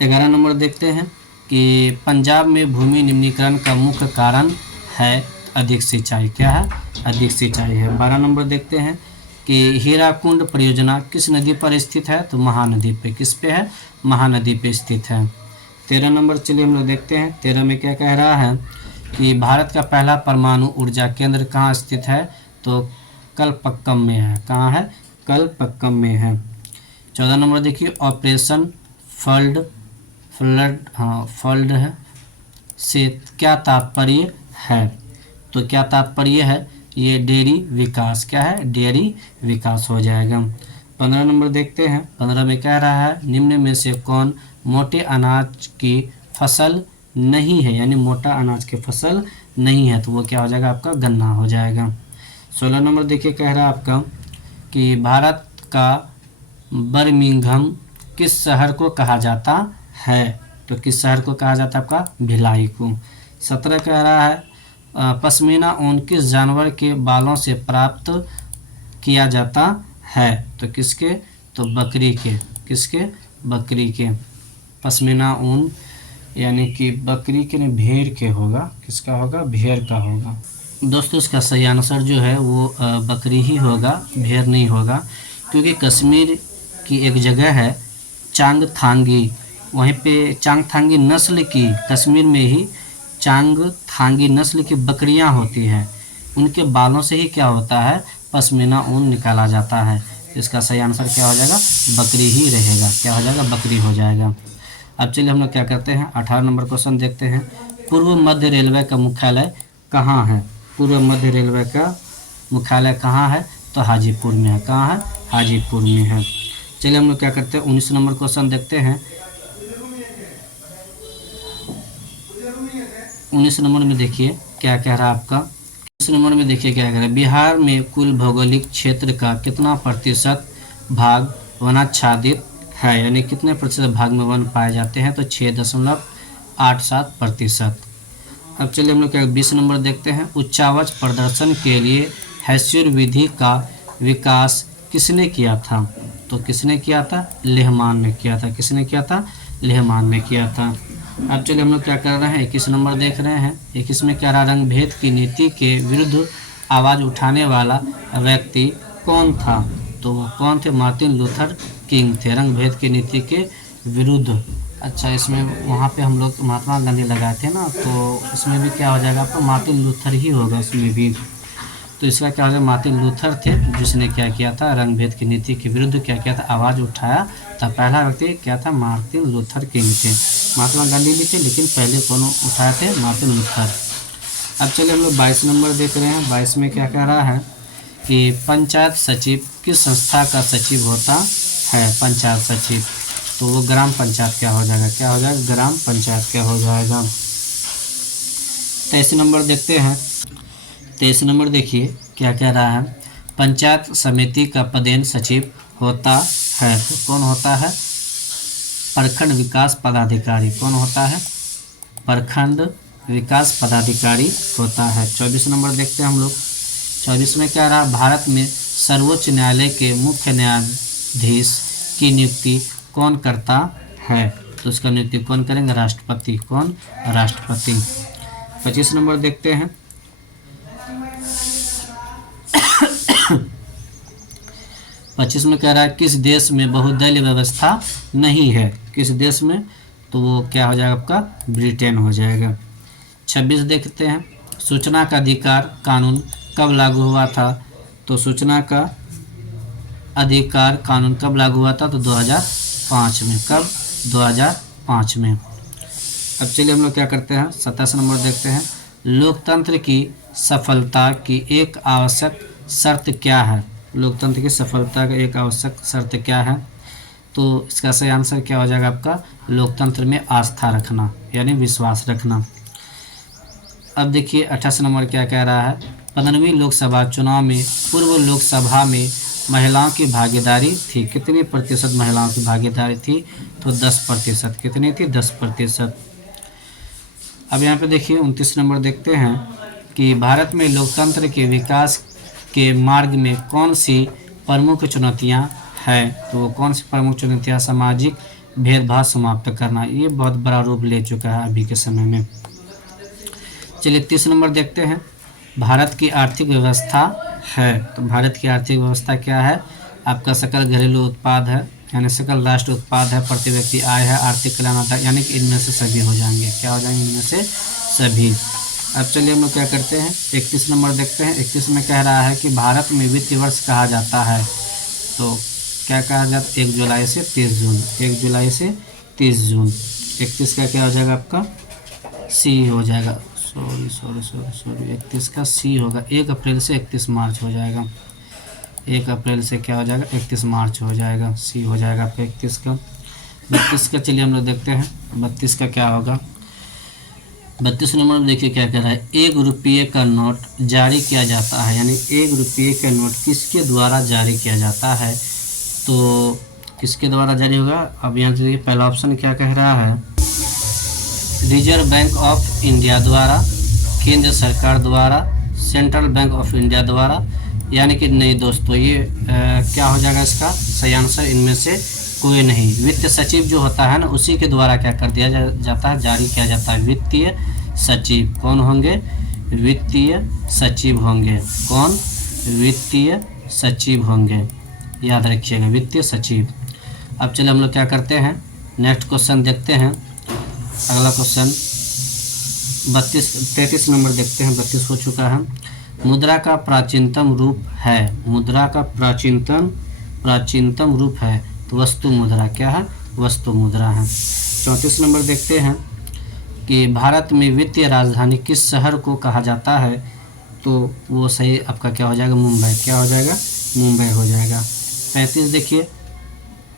11 नंबर देखते हैं कि पंजाब में भूमि निम्नीकरण का मुख्य कारण है अधिक सिंचाई। क्या है? अधिक सिंचाई है। 12 नंबर देखते हैं कि हीराकुंड परियोजना किस नदी पर स्थित है? तो महानदी पे। किस पे है? महानदी पे स्थित है। 13 नंबर चलिए हम लोग देखते हैं। 13 में क्या कह रहा है कि भारत का पहला परमाणु ऊर्जा केंद्र कहाँ स्थित है? तो कलपक्कम में है। कहाँ है? कलपक्कम में है। 14 नंबर देखिए, ऑपरेशन फ्लड है से क्या तात्पर्य है? तो क्या तात्पर्य है? ये डेयरी विकास। क्या है? डेयरी विकास हो जाएगा। 15 नंबर देखते हैं। 15 में कह रहा है, निम्न में से कौन मोटे अनाज की फसल नहीं है? यानी मोटा अनाज की फसल नहीं है, तो वो क्या हो जाएगा? आपका गन्ना हो जाएगा। 16 नंबर देखिए कह रहा है आपका कि भारत का बर्मिंघम किस शहर को कहा जाता है? तो किस शहर को कहा जाता है? आपका भिलाई को। 17 कह रहा है, पश्मीना ऊन किस जानवर के बालों से प्राप्त किया जाता है? तो किसके? तो बकरी के। किसके? बकरी के। पश्मीना ऊन यानी कि बकरी के नहीं, भेड़ के होगा। किसका होगा? भेड़ का होगा। दोस्तों, इसका सही आंसर जो है वो बकरी ही होगा, भेड़ नहीं होगा, क्योंकि कश्मीर की एक जगह है चांगथांगी, वहीं पे चांगथांगी नस्ल की, कश्मीर में ही चांगथांगी नस्ल की बकरियां होती हैं। उनके बालों से ही क्या होता है? पश्मीना ऊन निकाला जाता है। इसका सही आंसर क्या हो जाएगा? बकरी ही रहेगा। क्या हो जाएगा? बकरी हो जाएगा। अब चलिए हम लोग क्या करते हैं, 18 नंबर क्वेश्चन देखते हैं। पूर्व मध्य रेलवे का मुख्यालय कहाँ है? पूर्व मध्य रेलवे का मुख्यालय कहाँ है? तो हाजीपुर में है। कहाँ है? हाजीपुर में है। चलिए हम लोग क्या करते हैं, 19 नंबर क्वेश्चन देखते हैं। 19 नंबर में देखिए क्या कह रहा है आपका। 19 नंबर में देखिए क्या कह रहा है, बिहार में कुल भौगोलिक क्षेत्र का कितना प्रतिशत भाग वनाच्छादित है? यानी कितने प्रतिशत भाग में वन पाए जाते हैं? तो 6.5 87%। अब चलिए हम लोग क्या 20 नंबर देखते हैं। उच्चावच प्रदर्शन के लिए हैस्यूर विधि का विकास किसने किया था? तो किसने किया था? लेहमान ने किया था। किसने किया था? लेहमान ने किया था। अब चलिए हम लोग क्या कर रहे हैं, 21 नंबर देख रहे हैं। 21 में क्या रहा, रंग भेद की नीति के विरुद्ध आवाज़ उठाने वाला व्यक्ति कौन था? तो वो कौन थे? मार्टिन लूथर किंग थे, रंग भेद की नीति के विरुद्ध। अच्छा, इसमें वहाँ पे हम लोग महात्मा गांधी लगाए थे ना, तो इसमें भी क्या हो जाएगा आपको? मार्टिन लूथर ही होगा इसमें भी। तो इसका क्या हो जाएगा? मार्टिन लूथर थे जिसने क्या किया था? रंग भेद की नीति के विरुद्ध क्या किया था? आवाज़ उठाया था। पहला व्यक्ति क्या था? मार्टिन लूथर किंग थे। महात्मा गांधी भी थे, लेकिन पहले कौन उठाए थे? Martin Luther. अब चलिए हम लोग 22 नंबर देख रहे हैं। 22 में क्या कह रहा है कि पंचायत सचिव किस संस्था का सचिव होता है? पंचायत सचिव, तो वो ग्राम पंचायत क्या हो जाएगा? क्या हो जाएगा? ग्राम पंचायत क्या हो जाएगा। 23 नंबर देखते हैं। 23 नंबर देखिए क्या कह रहा है। पंचायत समिति का प्रधान सचिव होता है, तो कौन होता है? प्रखंड विकास पदाधिकारी। कौन होता है? प्रखंड विकास पदाधिकारी होता है। 24 नंबर देखते हैं हम लोग। 24 में क्या रहा? भारत में सर्वोच्च न्यायालय के मुख्य न्यायाधीश की नियुक्ति कौन करता है? तो उसका नियुक्ति कौन करेंगे? राष्ट्रपति। कौन? राष्ट्रपति। 25 नंबर देखते हैं। 25 में कह रहा है किस देश में बहुदलीय व्यवस्था नहीं है? किस देश में? तो वो क्या हो जाएगा आपका? ब्रिटेन हो जाएगा। 26 देखते हैं। सूचना का अधिकार कानून कब लागू हुआ था? तो सूचना का अधिकार कानून कब लागू हुआ था? तो 2005 में। कब? 2005 में। अब चलिए हम लोग क्या करते हैं, 27 नंबर देखते हैं। लोकतंत्र की सफलता की एक आवश्यक शर्त क्या है? लोकतंत्र की सफलता का एक आवश्यक शर्त क्या है? तो इसका सही आंसर क्या हो जाएगा आपका? लोकतंत्र में आस्था रखना, यानी विश्वास रखना। अब देखिए 28 नंबर क्या कह रहा है। 15वीं लोकसभा चुनाव में पूर्व लोकसभा में महिलाओं की भागीदारी थी। कितनी प्रतिशत महिलाओं की भागीदारी थी? तो 10%। कितनी थी? 10%। अब यहाँ पे देखिए 29 नंबर देखते हैं कि भारत में लोकतंत्र के विकास के मार्ग में कौन सी प्रमुख चुनौतियाँ हैं? तो कौन सी प्रमुख चुनौतियाँ? सामाजिक भेदभाव समाप्त करना, ये बहुत बड़ा रूप ले चुका है अभी के समय में। चलिए 30 नंबर देखते हैं। भारत की आर्थिक व्यवस्था है, तो भारत की आर्थिक व्यवस्था क्या है? आपका सकल घरेलू उत्पाद है, यानी सकल राष्ट्र उत्पाद है, प्रति व्यक्ति आय है, आर्थिक कल्याण होता है, यानी कि इनमें से सभी हो जाएंगे। क्या हो जाएंगे? इनमें से सभी। अब चलिए हम लोग क्या करते हैं, 31 नंबर देखते हैं। 31 में कह रहा है कि भारत में वित्तीय वर्ष कहा जाता है, तो क्या कहा जाता है? 1 जुलाई से 30 जून। 1 जुलाई से 30 जून। 31 का क्या हो जाएगा आपका? सी हो जाएगा। सॉरी 31 का सी होगा। 1 अप्रैल से 31 मार्च हो जाएगा। 1 अप्रैल से क्या हो जाएगा? 31 मार्च हो जाएगा। सी हो जाएगा आपका 31 का। 32 का चलिए हम लोग देखते हैं। 32 का क्या होगा? 32 नंबर में देखिए क्या कह रहा है। 1 रुपये का नोट जारी किया जाता है, यानी 1 रुपये का नोट किसके द्वारा जारी किया जाता है? तो किसके द्वारा जारी होगा? अब यहाँ देखिए पहला ऑप्शन क्या कह रहा है। रिजर्व बैंक ऑफ इंडिया द्वारा, केंद्र सरकार द्वारा, सेंट्रल बैंक ऑफ इंडिया द्वारा, यानी कि नहीं दोस्तों, ये क्या हो जाएगा इसका सही आंसर? इनमें से कोई नहीं। वित्त सचिव जो होता है ना, उसी के द्वारा क्या कर दिया जाता है? जारी किया जाता है। वित्तीय सचिव कौन होंगे? वित्तीय सचिव होंगे। कौन? वित्तीय सचिव होंगे, याद रखिएगा, वित्तीय सचिव। अब चलिए हम लोग क्या करते हैं, नेक्स्ट क्वेश्चन देखते हैं। अगला क्वेश्चन 33 नंबर देखते हैं। 32 हो चुका है। मुद्रा का प्राचीनतम रूप है। मुद्रा का प्राचीनतम रूप है, तो वस्तु मुद्रा क्या है? वस्तु मुद्रा है। 34 नंबर देखते हैं कि भारत में वित्तीय राजधानी किस शहर को कहा जाता है? तो वो सही आपका क्या हो जाएगा? मुंबई। क्या हो जाएगा? मुंबई हो जाएगा। 35 देखिए,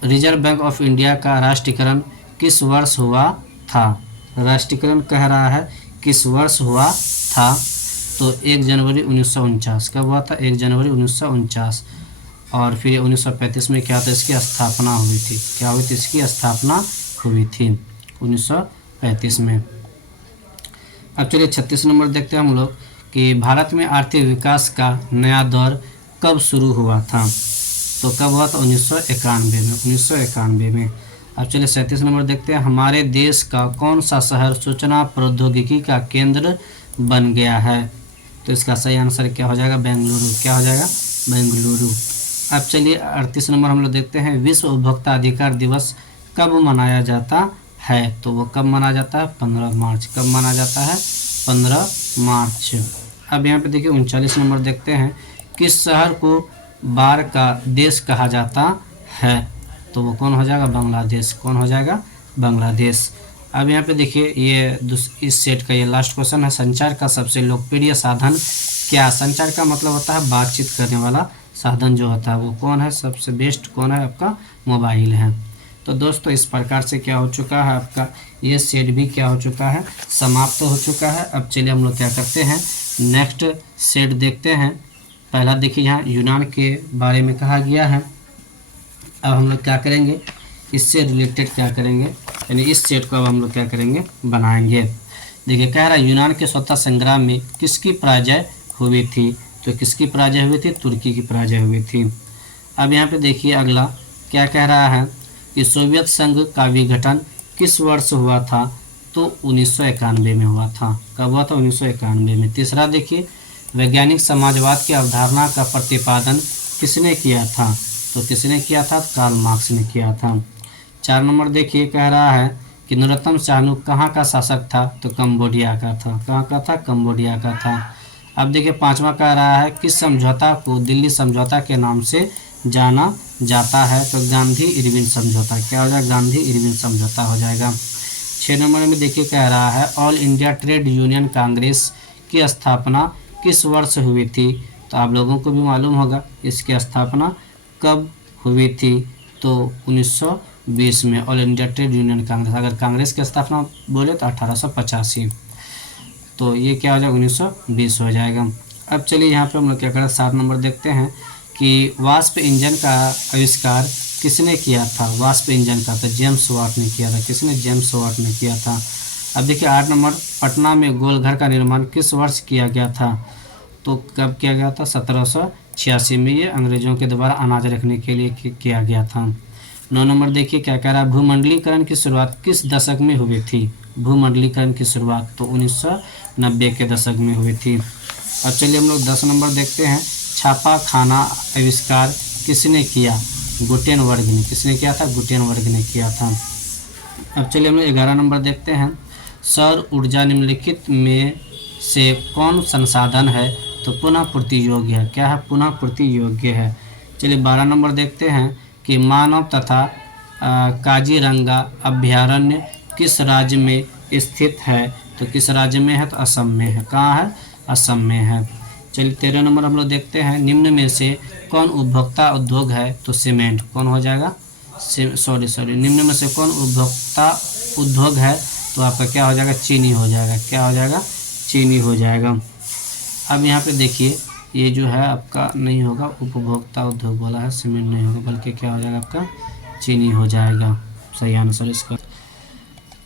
रिजर्व बैंक ऑफ इंडिया का राष्ट्रीयकरण किस वर्ष हुआ था? राष्ट्रीयकरण कह रहा है किस वर्ष हुआ था? तो 1 जनवरी 1949। कब हुआ था? 1 जनवरी 1949। और फिर 1935 में क्या था? इसकी स्थापना हुई थी। क्या हुई थी? इसकी स्थापना हुई थी 1935 में। अब चलिए 36 नंबर देखते हैं हम लोग कि भारत में आर्थिक विकास का नया दौर कब शुरू हुआ था। तो कब हुआ था? 1991 में, 1991 में। अब चलिए 37 नंबर देखते हैं, हमारे देश का कौन सा शहर सूचना प्रौद्योगिकी का केंद्र बन गया है। तो इसका सही आंसर क्या हो जाएगा? बेंगलुरु। क्या हो जाएगा? बेंगलुरु। अब चलिए 38 नंबर हम लोग देखते हैं, विश्व उपभोक्ता अधिकार दिवस कब मनाया जाता है। तो वो कब मनाया जाता है? 15 मार्च। कब मनाया जाता है? 15 मार्च। अब यहाँ पे देखिए 39 नंबर देखते हैं, किस शहर को बार का देश कहा जाता है। तो वो कौन हो जाएगा? बांग्लादेश। कौन हो जाएगा? बांग्लादेश। अब यहाँ पे देखिए ये इस सेट का ये लास्ट क्वेश्चन है, संचार का सबसे लोकप्रिय साधन क्या। संचार का मतलब होता है बातचीत करने वाला साधन जो होता है वो कौन है? सबसे बेस्ट कौन है? आपका मोबाइल है। तो दोस्तों इस प्रकार से क्या हो चुका है, आपका ये सेट भी क्या हो चुका है? समाप्त हो चुका है। अब चलिए हम लोग क्या करते हैं, नेक्स्ट सेट देखते हैं। पहला देखिए यहाँ यूनान के बारे में कहा गया है। अब हम लोग क्या करेंगे, इससे रिलेटेड क्या करेंगे, यानी इस सेट को अब हम लोग क्या करेंगे, बनाएंगे। देखिए कह रहा है यूनान के स्वतंत्रता संग्राम में किसकी पराजय हुई थी। तो किसकी पराजय हुई थी? तुर्की की पराजय हुई थी। अब यहाँ पे देखिए अगला क्या कह रहा है कि सोवियत संघ का विघटन किस वर्ष हुआ था। तो 1991 में हुआ था। कब हुआ था? 1991 में। तीसरा देखिए, वैज्ञानिक समाजवाद की अवधारणा का प्रतिपादन किसने किया था। तो किसने किया था? कार्ल मार्क्स ने किया था। 4 नंबर देखिए कह रहा है कि नरोत्तम शाहनुक कहाँ का शासक था। तो कंबोडिया का था। कहाँ का था? कंबोडिया का था। अब देखिए 5वां कह रहा है किस समझौता को दिल्ली समझौता के नाम से जाना जाता है। तो गांधी इरविन समझौता। क्या हो जाएगा? गांधी इरविन समझौता हो जाएगा। 6 नंबर में देखिए कह रहा है all India trade union Congress की स्थापना किस वर्ष हुई थी। तो आप लोगों को भी मालूम होगा इसकी स्थापना कब हुई थी। तो 1920 में all India trade union Congress. अगर कांग्रेस की स्थापना बोले तो 1885। तो ये क्या हो जाएगा? 1920 हो जाएगा। अब चलिए यहाँ पे हम लोग क्या करें, 7 नंबर देखते हैं कि वाष्प इंजन का आविष्कार किसने किया था। वाष्प इंजन का तो जेम्स वाट ने किया था। किसने? जेम्स वाट ने किया था। अब देखिए 8 नंबर, पटना में गोलघर का निर्माण किस वर्ष किया गया था। तो कब किया गया था? 1786 में। ये अंग्रेजों के द्वारा अनाज रखने के लिए किया गया था। 9 नंबर देखिए क्या कह रहा है, भूमंडलीकरण की शुरुआत किस दशक में हुई थी। भूमंडलीकरण की शुरुआत तो 1990 के दशक में हुई थी। अब चलिए हम लोग 10 नंबर देखते हैं, छापा खाना आविष्कार किसने किया। गुटेनबर्ग ने। किसने किया था? गुटेनबर्ग ने किया था। अब चलिए हम लोग 11 नंबर देखते हैं, सौर ऊर्जा निम्नलिखित में से कौन संसाधन है। तो पुनः पूर्ति योग्य है। क्या है? पुनः पूर्ति योग्य है। चलिए 12 नंबर देखते हैं कि मानव तथा काजीरंगा अभ्यारण्य किस राज्य में स्थित है। तो किस राज्य में है? तो असम में है। कहाँ है? असम में है। चलिए 13 नंबर हम लोग देखते हैं, निम्न में से कौन उपभोक्ता उद्योग है। तो सीमेंट। कौन हो जाएगा? सॉरी निम्न में से कौन उपभोक्ता उद्योग है। तो आपका क्या हो जाएगा? चीनी हो जाएगा। क्या हो जाएगा? चीनी हो जाएगा। अब यहाँ पे देखिए ये जो है आपका नहीं होगा, उपभोक्ता उद्योग वाला है, सीमेंट नहीं होगा, बल्कि क्या हो जाएगा आपका? चीनी हो जाएगा। सही आंसर इसका।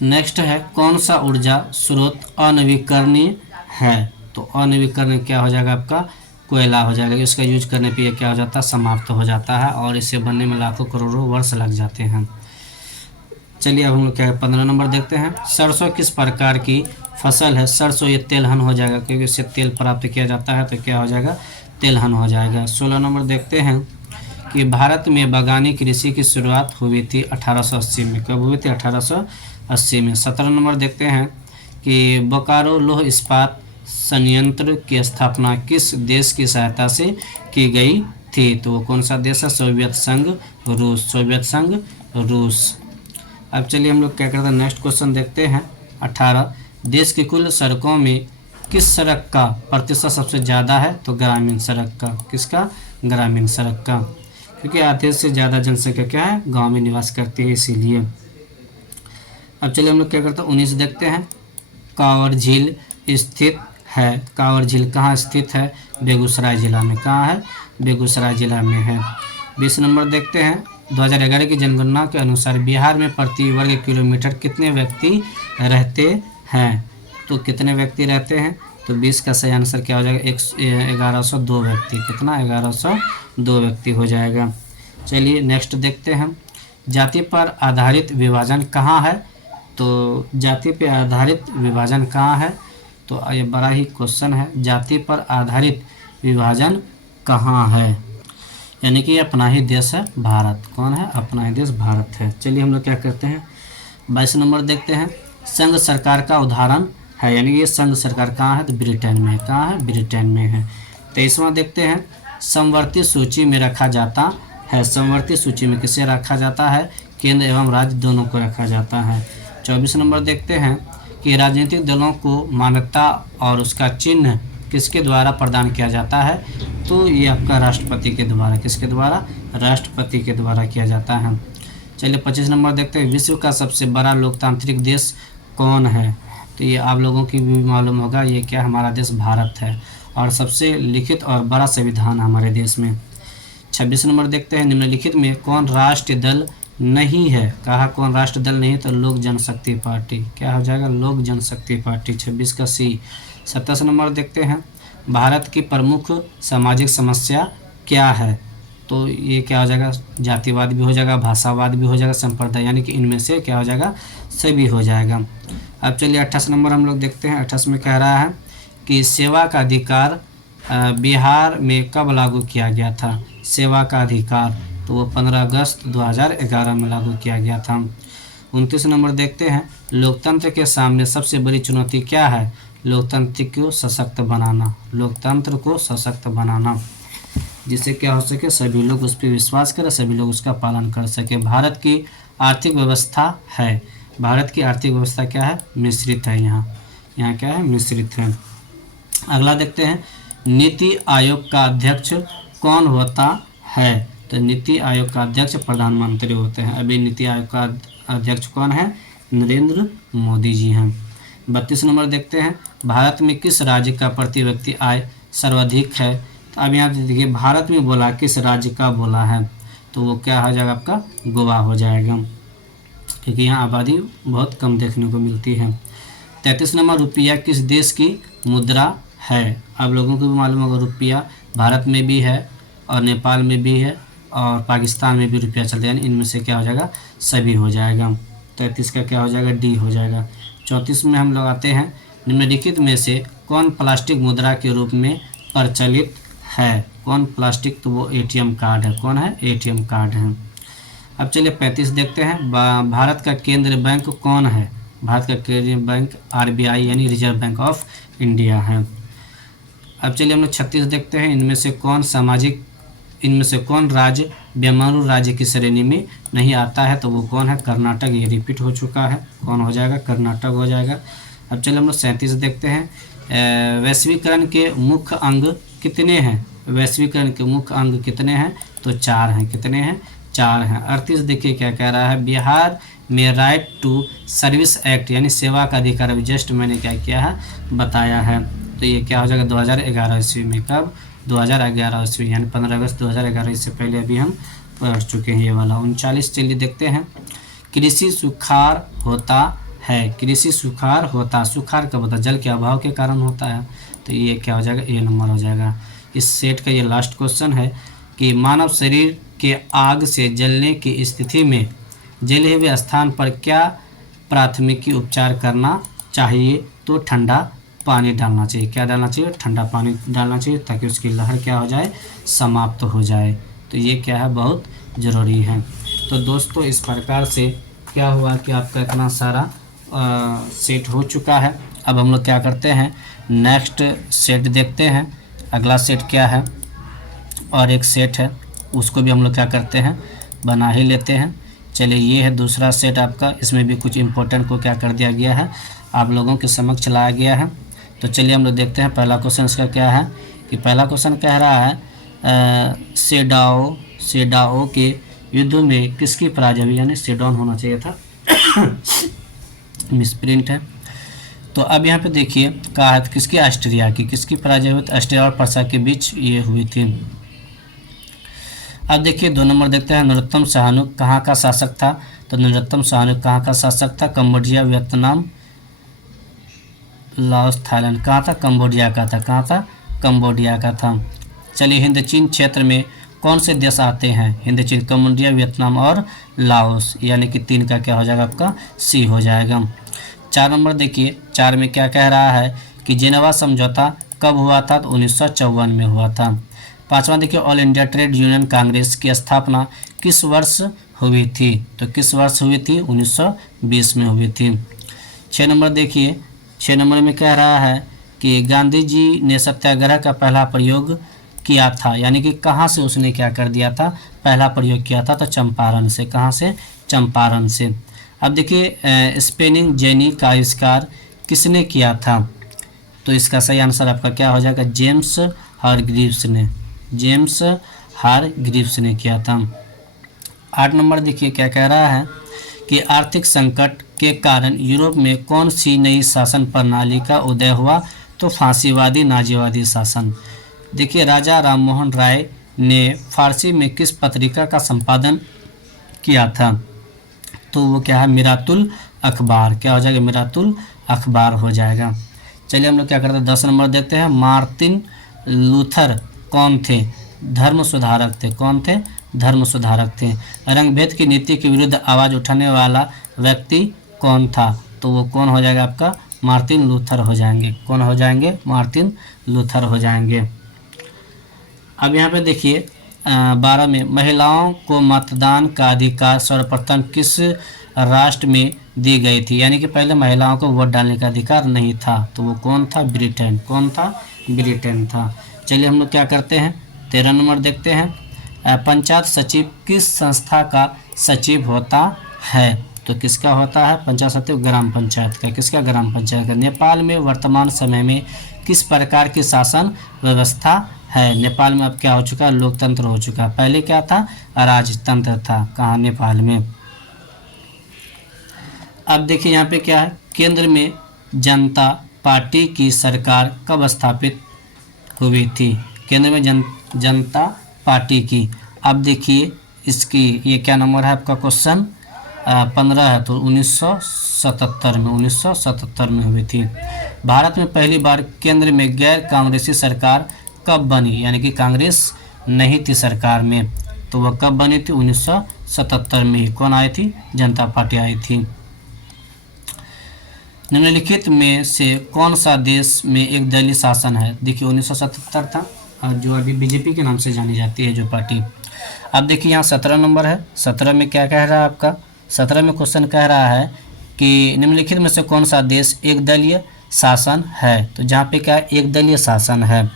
नेक्स्ट है, कौन सा ऊर्जा स्रोत अनवीकरणीय है। तो अनवीकरणीय क्या हो जाएगा आपका? कोयला हो जाएगा। इसका यूज करने पे ये क्या हो जाता है? समाप्त हो जाता है और इसे बनने में लाखों करोड़ों वर्ष लग जाते हैं। चलिए अब हम लोग क्या 15 नंबर देखते हैं, सरसों किस प्रकार की फसल है। सरसों ये तेलहन हो जाएगा क्योंकि इससे तेल प्राप्त किया जाता है। तो क्या हो जाएगा? तेलहन हो जाएगा। 16 नंबर देखते हैं कि भारत में बागानी कृषि की शुरुआत हुई थी 1880 में। कब हुई थी? 1880 में। 17 नंबर देखते हैं कि बोकारो लौह इस्पात संयंत्र की स्थापना किस देश की सहायता से की गई थी। तो वो कौन सा देश है? सोवियत संघ रूस। सोवियत संघ रूस। अब चलिए हम लोग क्या करते हैं, नेक्स्ट क्वेश्चन देखते हैं। 18, देश की कुल सड़कों में किस सड़क का प्रतिशत सबसे ज़्यादा है। तो ग्रामीण सड़क का। किसका? ग्रामीण सड़क का, क्योंकि आधे से ज़्यादा जनसंख्या क्या है? गांव में निवास करती है, इसीलिए। अब चलिए हम लोग क्या करते हैं, 19 देखते हैं, कांवर झील स्थित है। कांवर झील कहाँ स्थित है? बेगूसराय जिला में। कहाँ है? बेगूसराय जिला में है। 20 नंबर देखते हैं, 2011 की जनगणना के अनुसार बिहार में प्रति वर्ग किलोमीटर कितने व्यक्ति रहते हैं? तो कितने व्यक्ति रहते हैं? तो 20 का सही आंसर क्या हो जाएगा? 1102 व्यक्ति। कितना? 1102 व्यक्ति हो जाएगा। चलिए नेक्स्ट देखते हैं, जाति पर आधारित विभाजन कहाँ है? तो जाति पर आधारित विभाजन कहाँ है? तो ये बड़ा ही क्वेश्चन है, जाति पर आधारित विभाजन कहाँ है? यानी कि अपना ही देश है भारत। कौन है? अपना ही देश भारत है। चलिए हम लोग क्या करते हैं, 22 नंबर देखते हैं, संघ सरकार का उदाहरण है, यानी ये संघ सरकार कहाँ है? तो ब्रिटेन में। कहाँ है? ब्रिटेन में है। 23वां देखते हैं, समवर्ती सूची में रखा जाता है। समवर्ती सूची में किसे रखा जाता है? केंद्र एवं राज्य दोनों को रखा जाता है। 24 नंबर देखते हैं कि राजनीतिक दलों को मान्यता और उसका चिन्ह किसके द्वारा प्रदान किया जाता है? तो ये आपका राष्ट्रपति के द्वारा। किसके द्वारा? राष्ट्रपति के द्वारा किया जाता है। चलिए 25 नंबर देखते हैं, विश्व का सबसे बड़ा लोकतांत्रिक देश कौन है? तो ये आप लोगों की भी मालूम होगा, ये क्या? हमारा देश भारत है और सबसे लिखित और बड़ा संविधान हमारे देश में। 26 नंबर देखते हैं, निम्नलिखित में कौन राष्ट्रीय दल नहीं है? कहा कौन राष्ट्रीय दल नहीं? तो लोक जनशक्ति पार्टी। क्या हो जाएगा? लोक जनशक्ति पार्टी। 26 का सी। 27 नंबर देखते हैं, भारत की प्रमुख सामाजिक समस्या क्या है? तो ये क्या हो जाएगा? जातिवाद भी हो जाएगा, भाषावाद भी हो जाएगा, संप्रदाय, यानी कि इनमें से क्या हो जाएगा? सभी हो जाएगा। अब चलिए 28 नंबर हम लोग देखते हैं। 28 में कह रहा है कि सेवा का अधिकार बिहार में कब लागू किया गया था? सेवा का अधिकार तो वो 15 अगस्त 2011 में लागू किया गया था। 29 नंबर देखते हैं, लोकतंत्र के सामने सबसे बड़ी चुनौती क्या है? लोकतंत्र को सशक्त बनाना। लोकतंत्र को सशक्त बनाना, जिससे क्या हो सके? सभी लोग उस पर विश्वास करें, सभी लोग उसका पालन कर सके। भारत की आर्थिक व्यवस्था है, भारत की आर्थिक व्यवस्था क्या है? मिश्रित है। यहाँ क्या है? मिश्रित है। अगला देखते हैं, नीति आयोग का अध्यक्ष कौन होता है? तो नीति आयोग का अध्यक्ष प्रधानमंत्री होते हैं। अभी नीति आयोग का अध्यक्ष कौन है? नरेंद्र मोदी जी हैं। 32 नंबर देखते हैं, भारत में किस राज्य का प्रति व्यक्ति आय सर्वाधिक है? तो अब यहाँ देखिए, भारत में बोला, किस राज्य का बोला है? तो वो क्या हो जाएगा? आपका गोवा हो जाएगा, क्योंकि यहाँ आबादी बहुत कम देखने को मिलती है। 33 नंबर, रुपया किस देश की मुद्रा है? आप लोगों को भी मालूम होगा, रुपया भारत में भी है और नेपाल में भी है और पाकिस्तान में भी रुपया चलता है, यानी इनमें से क्या हो जाएगा? सभी हो जाएगा। 33 का क्या हो जाएगा? डी हो जाएगा। 34 में हम लोग आते हैं, निम्नलिखित में से कौन प्लास्टिक मुद्रा के रूप में प्रचलित है? कौन प्लास्टिक? तो वो ATM कार्ड है। कौन है? ATM कार्ड है। अब चलिए 35 देखते हैं, भारत का केंद्रीय बैंक कौन है? भारत का केंद्रीय बैंक RBI यानी रिजर्व बैंक ऑफ इंडिया है। अब चलिए हम लोग 36 देखते हैं, इनमें से कौन राज्य बेमालूम राज्य की श्रेणी में नहीं आता है? तो वो कौन है? कर्नाटक। ये रिपीट हो चुका है, कौन हो जाएगा? कर्नाटक हो जाएगा। अब चलिए हम लोग 37 देखते हैं, वैश्वीकरण के मुख्य अंग कितने हैं? वैश्वीकरण के मुख्य अंग कितने हैं? तो 4 हैं। कितने हैं? 4 हैं। 38 देखिए क्या कह रहा है, बिहार में राइट टू सर्विस एक्ट यानी सेवा का अधिकार, अभी जस्ट मैंने क्या किया है? बताया है। तो ये क्या हो जाएगा? 2011 ईस्वी में। कब? 2011 ईस्वी, यानी 15 अगस्त 2011। इससे पहले अभी हम पढ़ चुके हैं ये वाला। 39 चलिए देखते हैं, कृषि सुखाड़ होता है। कृषि सुखाड़ होता, सुखाड़ कब होता? जल के अभाव के कारण होता है। तो ये क्या हो जाएगा? ए नंबर हो जाएगा। इस सेट का ये लास्ट क्वेश्चन है कि मानव शरीर के आग से जलने की स्थिति में जले हुए स्थान पर क्या प्राथमिकी उपचार करना चाहिए? तो ठंडा पानी डालना चाहिए। क्या डालना चाहिए? ठंडा पानी डालना चाहिए, ताकि उसकी लहर क्या हो जाए? समाप्त हो जाए। तो ये क्या है? बहुत ज़रूरी है। तो दोस्तों इस प्रकार से क्या हुआ कि आपका इतना सारा सेट हो चुका है। अब हम लोग क्या करते हैं, नेक्स्ट सेट देखते हैं। अगला सेट क्या है? और एक सेट है, उसको भी हम लोग क्या करते हैं? बना ही लेते हैं। चलिए ये है दूसरा सेट आपका, इसमें भी कुछ इम्पोर्टेंट को क्या कर दिया गया है? आप लोगों के समक्ष लाया गया है। तो चलिए हम लोग देखते हैं पहला क्वेश्चन इसका क्या है कि पहला क्वेश्चन कह रहा है सेडाओ के युद्ध में किसकी पराजय हुई? यानी सेडॉन होना चाहिए था, मिसप्रिंट है। तो अब यहाँ पे देखिए कहा है किसकी? ऑस्ट्रिया की। किसकी पराजय हुई? ऑस्ट्रिया और पर्सा के बीच ये हुई थी। अब देखिए 2 नंबर देखते हैं, नरोत्तम सहानुक कहाँ का शासक था? तो नरोत्तम सहानुक कहाँ का शासक था? Cambodia, Vietnam, Laos, Thailand. कहाँ था? कंबोडिया का था। कहाँ था? कंबोडिया का था। चलिए हिंद चीन क्षेत्र में कौन से देश आते हैं? हिंद चीन, कंबोडिया, वियतनाम और लाओस, यानी कि 3 का क्या हो जाएगा आपका? सी हो जाएगा। 4 नंबर देखिए, 4 में क्या कह रहा है कि जेनेवा समझौता कब हुआ था? तो 1954 में हुआ था। 5वां देखिए, all India trade union Congress की स्थापना किस वर्ष हुई थी? तो किस वर्ष हुई थी? 1920 में हुई थी। 6 नंबर देखिए, 6 नंबर में कह रहा है कि गांधी जी ने सत्याग्रह का पहला प्रयोग किया था, यानी कि कहाँ से उसने क्या कर दिया था? पहला प्रयोग किया था। तो चंपारण से। कहाँ से? चंपारण से। अब देखिए स्पेनिंग जेनी का आविष्कार किसने किया था? तो इसका सही आंसर आपका क्या हो जाएगा? जेम्स हारग्रीव्स ने। जेम्स हारग्रीव्स ने किया था। 8 नंबर देखिए क्या कह रहा है कि आर्थिक संकट के कारण यूरोप में कौन सी नई शासन प्रणाली का उदय हुआ? तो फांसीवादी नाजीवादी शासन। देखिए राजा राममोहन राय ने फारसी में किस पत्रिका का संपादन किया था? तो वो क्या है? मिरातुल अखबार। क्या हो जाएगा? मिरातुल अखबार हो जाएगा। चलिए हम लोग क्या करते हैं, 10 नंबर देते हैं। मार्टिन लूथर कौन थे? धर्म सुधारक थे। कौन थे? धर्म सुधारक थे। रंगभेद की नीति के विरुद्ध आवाज़ उठाने वाला व्यक्ति कौन था? तो वो कौन हो जाएगा आपका? मार्टिन लूथर हो जाएंगे। कौन हो जाएंगे? मार्टिन लूथर हो जाएंगे। अब यहाँ पे देखिए 12 में, महिलाओं को मतदान का अधिकार सर्वप्रथम किस राष्ट्र में दी गई थी? यानी कि पहले महिलाओं को वोट डालने का अधिकार नहीं था। तो वो कौन था? ब्रिटेन। कौन था? ब्रिटेन था। चलिए हम लोग क्या करते हैं, 13 नंबर देखते हैं। पंचायत सचिव किस संस्था का सचिव होता है? तो किसका होता है पंचायत सचिव? ग्राम पंचायत का। किसका? ग्राम पंचायत का। नेपाल में वर्तमान समय में किस प्रकार की शासन व्यवस्था है? नेपाल में अब क्या हो चुका है? लोकतंत्र हो चुका है। पहले क्या था? राजतंत्र था। कहाँ? नेपाल में। अब देखिए यहाँ पे क्या है, केंद्र में जनता पार्टी की सरकार कब स्थापित हुई थी? केंद्र में जनता पार्टी की। अब देखिए इसकी ये क्या नंबर है आपका क्वेश्चन? 15 है। तो 1977 में, 1977 में हुई थी। भारत में पहली बार केंद्र में गैर कांग्रेसी सरकार कब बनी? यानी कि कांग्रेस नहीं थी सरकार में। तो वह कब बनी थी? 1977 में ही। कौन आई थी? जनता पार्टी आई थी। निम्नलिखित में से कौन सा देश में एक दलीय शासन है? देखिए 1977 था, और जो अभी बीजेपी के नाम से जानी जाती है जो पार्टी। अब देखिए यहाँ 17 नंबर है। 17 में क्या कह रहा है आपका? 17 में क्वेश्चन कह रहा है कि निम्नलिखित में से कौन सा देश एक दलीय शासन है? तो जहाँ पे क्या एक दलीय शासन है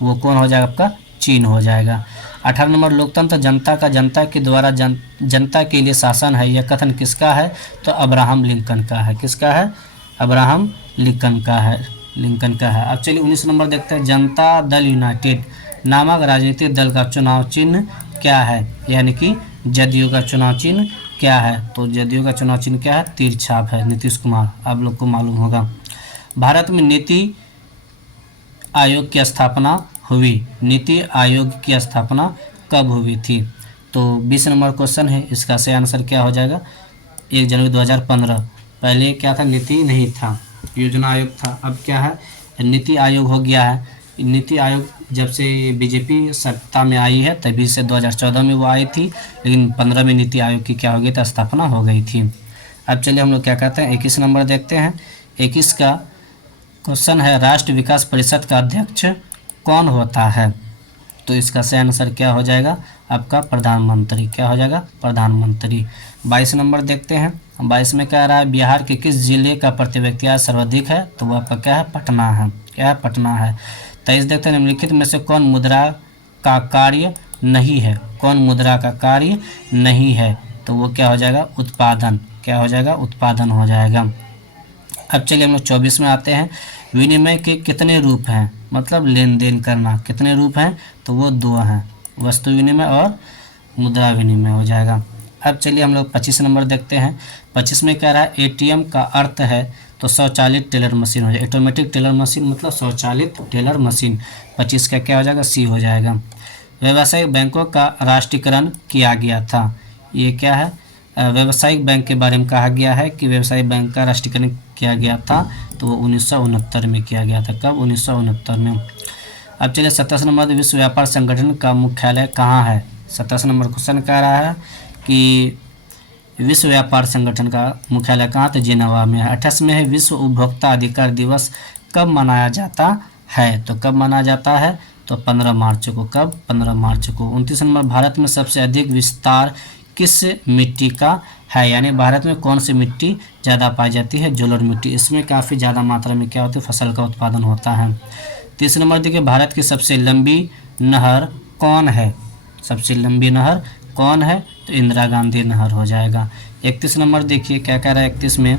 वो कौन हो जाएगा आपका? चीन हो जाएगा। 18 नंबर, लोकतंत्र जनता का जनता के द्वारा जनता के लिए शासन है, यह कथन किसका है? तो अब्राहम लिंकन का है। किसका है? अब्राहम लिंकन का है। लिंकन का है। अब चलिए 19 नंबर देखते हैं। जनता दल यूनाइटेड नामक राजनीतिक दल का चुनाव चिन्ह क्या है? यानी कि जदयू का चुनाव चिन्ह क्या है? तो जदयू का चुनाव चिन्ह क्या है? तीर छाप है। नीतीश कुमार, आप लोग को मालूम होगा। भारत में नीति आयोग की स्थापना हुई। नीति आयोग की स्थापना कब हुई थी? तो 20 नंबर क्वेश्चन है, इसका सही आंसर क्या हो जाएगा? 1 जनवरी 2015। पहले क्या था? नीति नहीं था, योजना आयोग था। अब क्या है? नीति आयोग हो गया है। नीति आयोग जब से बीजेपी सत्ता में आई है तभी से 2014 में वो आई थी, लेकिन 15 में नीति आयोग की क्या हो गई थी? स्थापना हो गई थी। अब चलिए हम लोग क्या कहते हैं, 21 नंबर देखते हैं। 21 का क्वेश्चन है, राष्ट्रीय विकास परिषद का अध्यक्ष कौन होता है? तो इसका सही आंसर क्या हो जाएगा आपका? प्रधानमंत्री। क्या हो जाएगा? प्रधानमंत्री। 22 नंबर देखते हैं। 22 में कह रहा है, बिहार के किस जिले का प्रति व्यक्ति आय सर्वाधिक है? तो वह आपका क्या है? पटना है। क्या है? पटना है। 23 देखते हैं, निम्नलिखित में से कौन मुद्रा का कार्य नहीं है? कौन मुद्रा का कार्य नहीं है? तो वो क्या हो जाएगा? उत्पादन। क्या हो जाएगा? उत्पादन हो जाएगा। अब चलिए हम लोग 24 में आते हैं। विनिमय के कितने रूप हैं? मतलब लेन देन करना, कितने रूप हैं? तो वो 2 हैं, वस्तु विनिमय और मुद्रा विनिमय हो जाएगा। अब चलिए हम लोग 25 नंबर देखते हैं। 25 में कह रहा है, एटीएम का अर्थ है तो स्वचालित टेलर मशीन हो जाएगा। ऑटोमेटिक टेलर मशीन मतलब स्वचालित टेलर मशीन। 25 का क्या हो जाएगा? सी हो जाएगा। व्यावसायिक बैंकों का राष्ट्रीयकरण किया गया था। ये क्या है, व्यावसायिक बैंक के बारे में कहा गया है कि व्यावसायिक बैंक का राष्ट्रीयकरण किया गया था, तो वो 1969 में किया गया था। कब? 1969 में। अब चलिए 27 नंबर, विश्व व्यापार संगठन का मुख्यालय कहाँ है? 27 नंबर क्वेश्चन कह रहा है कि विश्व व्यापार संगठन का मुख्यालय कहाँ? तो जिनेवा में है। 28 में है, विश्व उपभोक्ता अधिकार दिवस कब मनाया जाता है? तो कब मनाया जाता है? तो 15 मार्च को। कब? 15 मार्च को। 29 नंबर, भारत में सबसे अधिक विस्तार किस मिट्टी का है? यानी भारत में कौन सी मिट्टी ज़्यादा पाई जाती है? जलोढ़ मिट्टी। इसमें काफ़ी ज़्यादा मात्रा में क्या होती है? फसल का उत्पादन होता है। 30 नंबर देखिए, भारत की सबसे लंबी नहर कौन है? सबसे लंबी नहर कौन है? तो इंदिरा गांधी नहर हो जाएगा। 31 नंबर देखिए क्या कह रहा है 31 में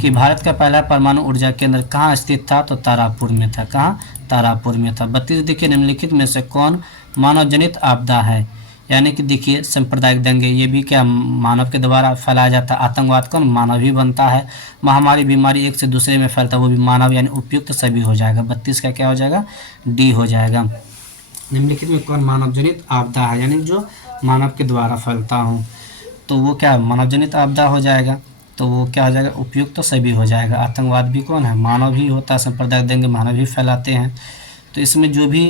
कि भारत का पहला परमाणु ऊर्जा केंद्र कहाँ स्थित था? तो तारापुर में था। कहाँ? तारापुर में था। 32 देखिए, निम्नलिखित में से कौन मानव जनित आपदा है? यानी कि देखिए सांप्रदायिक दंगे, ये भी क्या मानव के द्वारा फैलाया जाता है। आतंकवाद कौन? मानव ही बनता है। महामारी बीमारी एक से दूसरे में फैलता है, वो भी मानव, यानी उपयुक्त सभी हो जाएगा। 32 का क्या हो जाएगा? डी हो जाएगा। निम्नलिखित में कौन मानव जनित आपदा है? यानी जो मानव के द्वारा फैलता हूँ, तो वो क्या मानव जनित आपदा हो जाएगा। तो वो क्या हो जाएगा? उपयुक्त तो सभी हो जाएगा। आतंकवाद भी कौन है? मानव ही होता है। सांप्रदायिक दंगे मानव ही फैलाते हैं। तो इसमें जो भी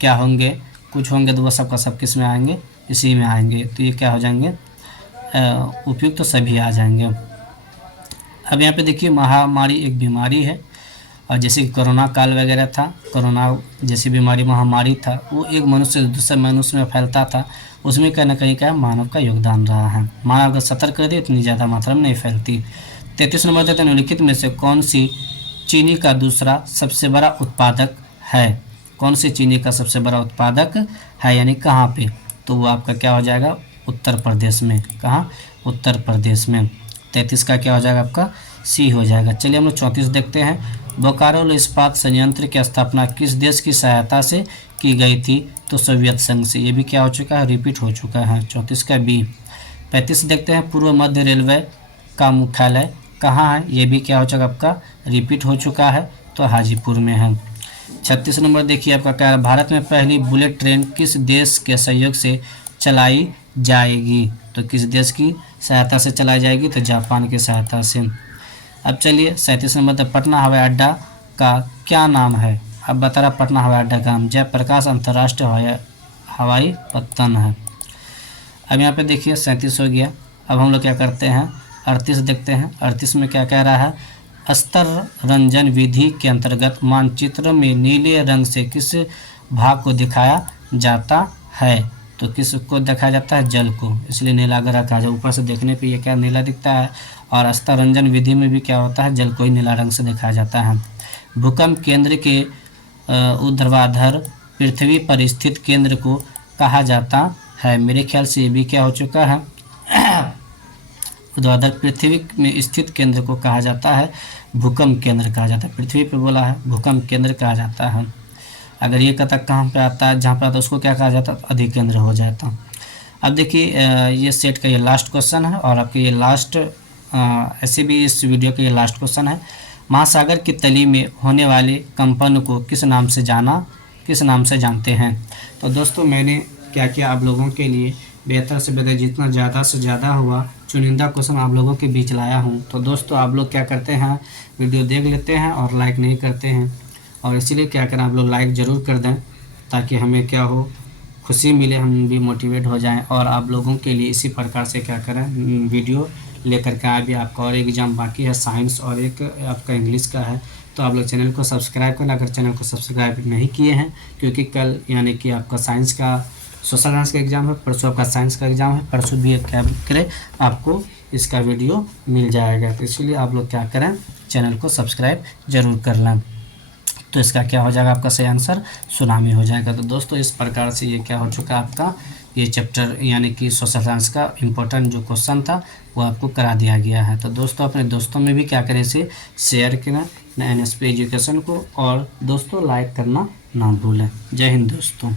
क्या होंगे, कुछ होंगे तो वो सबका सब किस में आएंगे? इसी में आएंगे। तो ये क्या हो जाएंगे? उपयुक्त तो सभी आ जाएंगे। अब यहाँ पे देखिए, महामारी एक बीमारी है, और जैसे कि कोरोना काल वगैरह था, कोरोना जैसी बीमारी महामारी था, वो एक मनुष्य से दूसरे मनुष्य में फैलता था। उसमें कहीं ना कहीं क्या मानव का योगदान रहा है। मानव अगर सतर्क कर दे इतनी ज़्यादा मात्रा में नहीं फैलती। 33 नंबर देते हैं, निम्नलिखित में से कौन सी चीनी का दूसरा सबसे बड़ा उत्पादक है? कौन सी चीनी का सबसे बड़ा उत्पादक है, यानी कहाँ पे? तो वो आपका क्या हो जाएगा? उत्तर प्रदेश में। कहाँ? उत्तर प्रदेश में। 33 का क्या हो जाएगा आपका? सी हो जाएगा। चलिए हम लोग 34 देखते हैं। बोकारो इस्पात संयंत्र की स्थापना किस देश की सहायता से की गई थी? तो सोवियत संघ से। ये भी क्या हो चुका है? रिपीट हो चुका है। 34 का बी। 35 देखते हैं, पूर्व मध्य रेलवे का मुख्यालय कहाँ है? ये भी क्या हो चुका आपका? रिपीट हो चुका है, तो हाजीपुर में है। 36 नंबर देखिए आपका क्या है, भारत में पहली बुलेट ट्रेन किस देश के सहयोग से चलाई जाएगी? तो किस देश की सहायता से चलाई जाएगी? तो जापान की सहायता से। अब चलिए 37 नंबर, तो पटना हवाई अड्डा का क्या नाम है? अब बता रहा पटना हवाई अड्डा का नाम जयप्रकाश अंतर्राष्ट्रीय हवाई पत्तन है। अब यहाँ पे देखिए 37 हो गया। अब हम लोग क्या करते हैं? 38 देखते हैं। 38 में क्या कह रहा है? स्तर रंजन विधि के अंतर्गत मानचित्र में नीले रंग से किस भाग को दिखाया जाता है? तो किस को दिखाया जाता है? जल को, इसलिए नीला ग्रह कहा जाए। ऊपर से देखने पे ये क्या नीला दिखता है, और स्तर रंजन विधि में भी क्या होता है? जल को ही नीला रंग से दिखाया जाता है। भूकंप केंद्र के ऊर्ध्वाधर पृथ्वी पर स्थित केंद्र को कहा जाता है। मेरे ख्याल से ये भी क्या हो चुका है? ऊर्ध्वाधर पृथ्वी में स्थित केंद्र को कहा जाता है भूकंप केंद्र कहा जाता है। पृथ्वी पे बोला है, भूकंप केंद्र कहा जाता है। अगर ये कथक कहाँ पे आता है? जहाँ पे आता है उसको क्या कहा जाता है? अधिकेंद्र हो जाता। अब देखिए ये सेट का ये लास्ट क्वेश्चन है, और आपके ये लास्ट ऐसे भी इस वीडियो का ये लास्ट क्वेश्चन है। महासागर की तली में होने वाले कंपन को किस नाम से जानते हैं? तो दोस्तों मैंने क्या किया आप लोगों के लिए बेहतर से बेहतर जितना ज़्यादा से ज़्यादा हुआ चुनिंदा क्वेश्चन आप लोगों के बीच लाया हूँ। तो दोस्तों आप लोग क्या करते हैं? वीडियो देख लेते हैं और लाइक नहीं करते हैं, और इसीलिए क्या करें आप लोग लाइक ज़रूर कर दें, ताकि हमें क्या हो, खुशी मिले, हम भी मोटिवेट हो जाएं, और आप लोगों के लिए इसी प्रकार से क्या करें वीडियो लेकर के आए। भी आपका और एग्ज़ाम बाकी है साइंस, और एक आपका इंग्लिश का है। तो आप लोग चैनल को सब्सक्राइब करें अगर चैनल को सब्सक्राइब नहीं किए हैं, क्योंकि कल यानी कि आपका साइंस का सोशल साइंस का एग्ज़ाम है, परसों आपका साइंस का एग्ज़ाम है, परसों भी क्या करें आपको इसका वीडियो मिल जाएगा। तो इसलिए आप लोग क्या करें, चैनल को सब्सक्राइब ज़रूर कर लें। तो इसका क्या हो जाएगा? आपका सही आंसर सुनामी हो जाएगा। तो दोस्तों इस प्रकार से ये क्या हो चुका है आपका ये चैप्टर यानी कि सोशल साइंस का इम्पोर्टेंट जो क्वेश्चन था वो आपको करा दिया गया है। तो दोस्तों अपने दोस्तों में भी क्या करें, इसे शेयर करें NSP एजुकेशन को, और दोस्तों लाइक करना ना भूलें। जय हिंद दोस्तों।